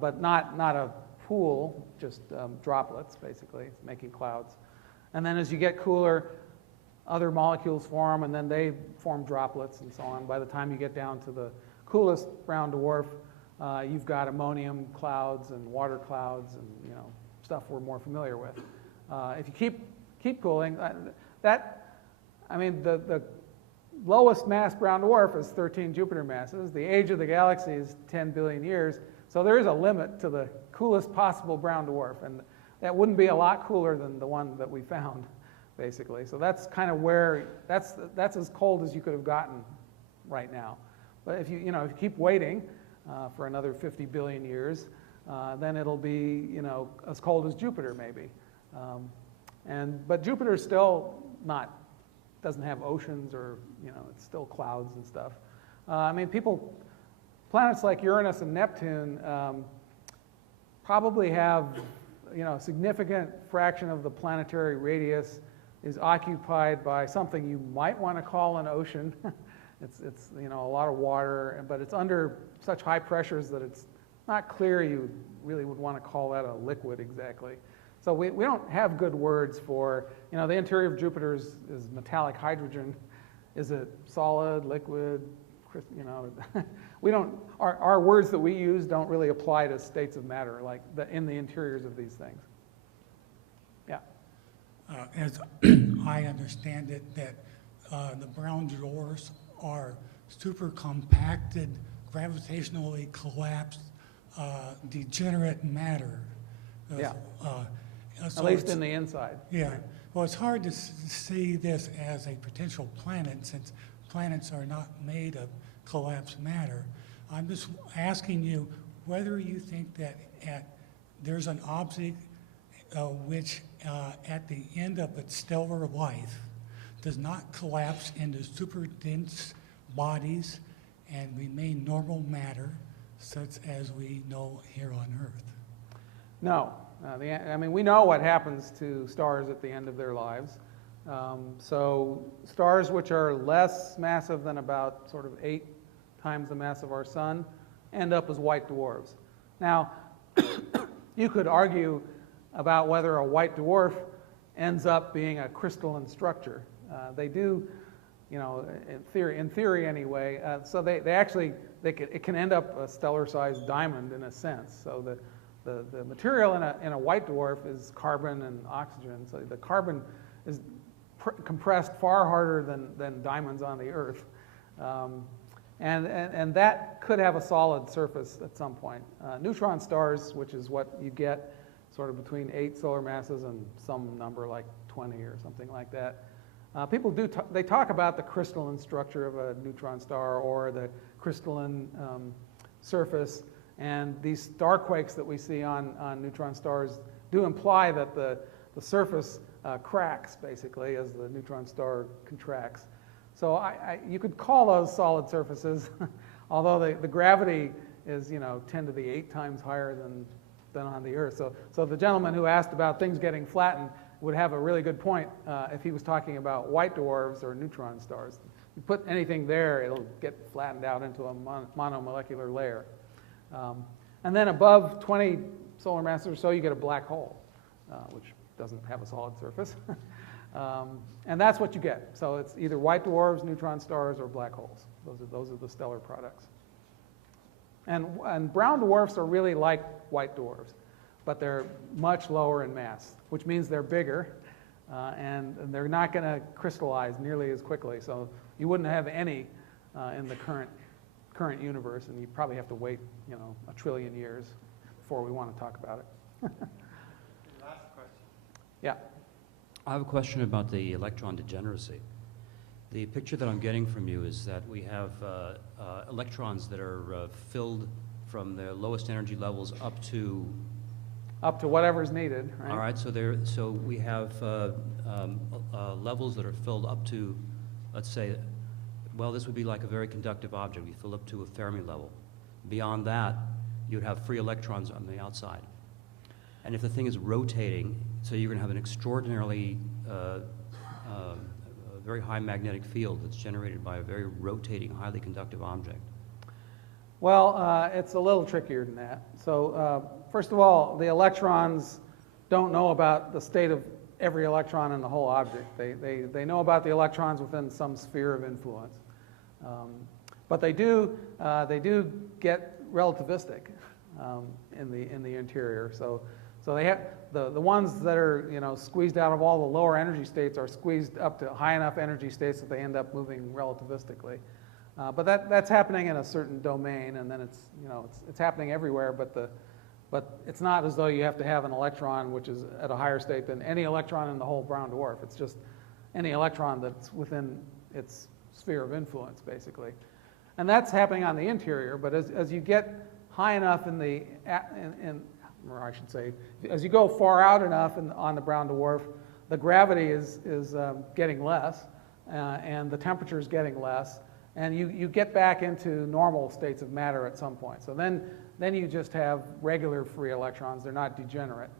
but not a pool, just droplets, basically, making clouds. And then as you get cooler, other molecules form, and then they form droplets and so on. By the time you get down to the coolest brown dwarf, you've got ammonium clouds and water clouds and, you know, stuff we're more familiar with. If you keep cooling, the lowest mass brown dwarf is 13 Jupiter masses. The age of the galaxy is 10 billion years. So there is a limit to the coolest possible brown dwarf, and that wouldn't be a lot cooler than the one that we found, basically. So that's kind of where, that's as cold as you could have gotten right now. But if you keep waiting for another 50 billion years, then it'll be, you know, as cold as Jupiter maybe. But Jupiter is still doesn't have oceans, or, you know, it's still clouds and stuff. Planets like Uranus and Neptune probably have, you know, a significant fraction of the planetary radius is occupied by something you might want to call an ocean. It's you know, a lot of water, but it's under such high pressures that it's not clear you really would want to call that a liquid exactly. So we don't have good words for, you know, the interior of Jupiter is metallic hydrogen. Is it solid, liquid, you know? We don't, our words that we use don't really apply to states of matter, like in the interiors of these things. Yeah. As I understand it, that the brown dwarfs are super compacted, gravitationally collapsed, degenerate matter. Yeah. So at least in the inside. Yeah. Well, it's hard to see this as a potential planet, since planets are not made of collapsed matter. I'm just asking you whether you think that there's an object which at the end of its stellar life does not collapse into super dense bodies and remain normal matter, such as we know here on Earth. No. We know what happens to stars at the end of their lives. So stars which are less massive than about sort of 8 times the mass of our sun end up as white dwarfs. Now, you could argue about whether a white dwarf ends up being a crystalline structure. They do, you know, in theory anyway. So it can end up a stellar-sized diamond in a sense. So the material in a white dwarf is carbon and oxygen. So the carbon is compressed far harder than diamonds on the Earth. And that could have a solid surface at some point. Neutron stars, which is what you get sort of between 8 solar masses and some number like 20 or something like that. People they talk about the crystalline structure of a neutron star or the crystalline surface. And these star quakes that we see on neutron stars do imply that the surface cracks, basically, as the neutron star contracts. So you could call those solid surfaces, although the gravity is, you know, 10 to the 8 times higher than on the Earth. So the gentleman who asked about things getting flattened would have a really good point if he was talking about white dwarfs or neutron stars. You put anything there, it'll get flattened out into a monomolecular layer. And then above 20 solar masses or so, you get a black hole, which doesn't have a solid surface. And that's what you get. So it's either white dwarfs, neutron stars, or black holes. Those are the stellar products. And brown dwarfs are really like white dwarfs, but they're much lower in mass, which means they're bigger, and they're not going to crystallize nearly as quickly. So you wouldn't have any in the current universe, and you probably have to wait, you know, 1 trillion years before we want to talk about it. Last question. Yeah. I have a question about the electron degeneracy. The picture that I'm getting from you is that we have electrons that are filled from their lowest energy levels up to whatever's needed, right? All right, so we have levels that are filled up to, let's say, well, this would be like a very conductive object. We fill up to a Fermi level. Beyond that, you'd have free electrons on the outside. And if the thing is rotating, so you're going to have an extraordinarily very high magnetic field that's generated by a very rotating, highly conductive object. Well, it's a little trickier than that. So first of all, the electrons don't know about the state of every electron in the whole object. They know about the electrons within some sphere of influence. But they do get relativistic in the interior. So they have the ones that are squeezed out of all the lower energy states are squeezed up to high enough energy states that they end up moving relativistically. But that's happening in a certain domain, and then it's happening everywhere. But it's not as though you have to have an electron which is at a higher state than any electron in the whole brown dwarf. It's just any electron that's within its sphere of influence, basically. And that's happening on the interior. But as you get high enough or I should say, as you go far out enough on the brown dwarf, the gravity is getting less, and the temperature is getting less, and you get back into normal states of matter at some point. So then you just have regular free electrons. They're not degenerate.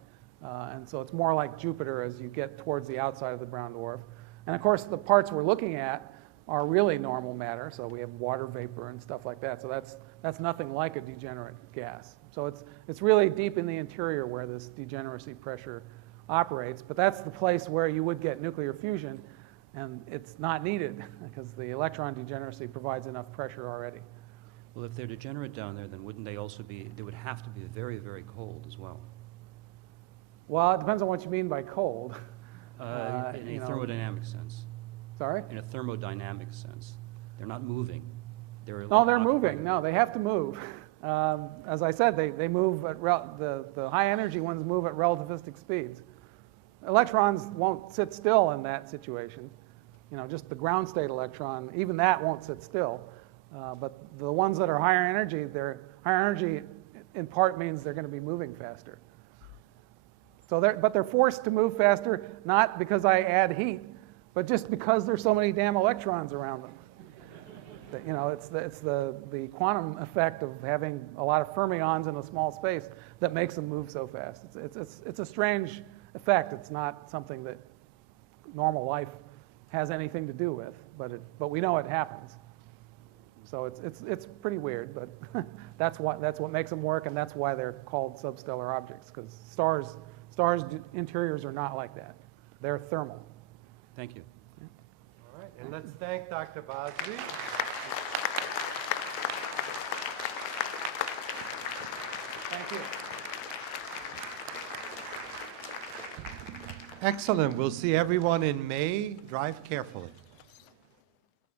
And so it's more like Jupiter as you get towards the outside of the brown dwarf. And of course, the parts we're looking at are really normal matter. So we have water vapor and stuff like that. So that's nothing like a degenerate gas. So it's really deep in the interior where this degeneracy pressure operates. But that's the place where you would get nuclear fusion, and it's not needed because the electron degeneracy provides enough pressure already. Well, if they're degenerate down there, then wouldn't they also be, they would have to be very, very cold as well? Well, it depends on what you mean by cold. In a thermodynamic sense. Sorry? In a thermodynamic sense. They're not moving. They're moving. No, they have to move. As I said, they move at the high energy ones move at relativistic speeds. Electrons won't sit still in that situation. Just the ground state electron, even that won't sit still. But the ones that are higher energy in part means they're going to be moving faster. But they're forced to move faster, not because I add heat, but just because there's so many damn electrons around them. It's the quantum effect of having a lot of fermions in a small space that makes them move so fast. It's a strange effect. It's not something that normal life has anything to do with, but we know it happens. So it's pretty weird, but that's what makes them work, and that's why they're called substellar objects, because stars' interiors are not like that. They're thermal. Thank you. All right, and let's thank Dr. Basri. Thank you. Excellent. We'll see everyone in May. Drive carefully.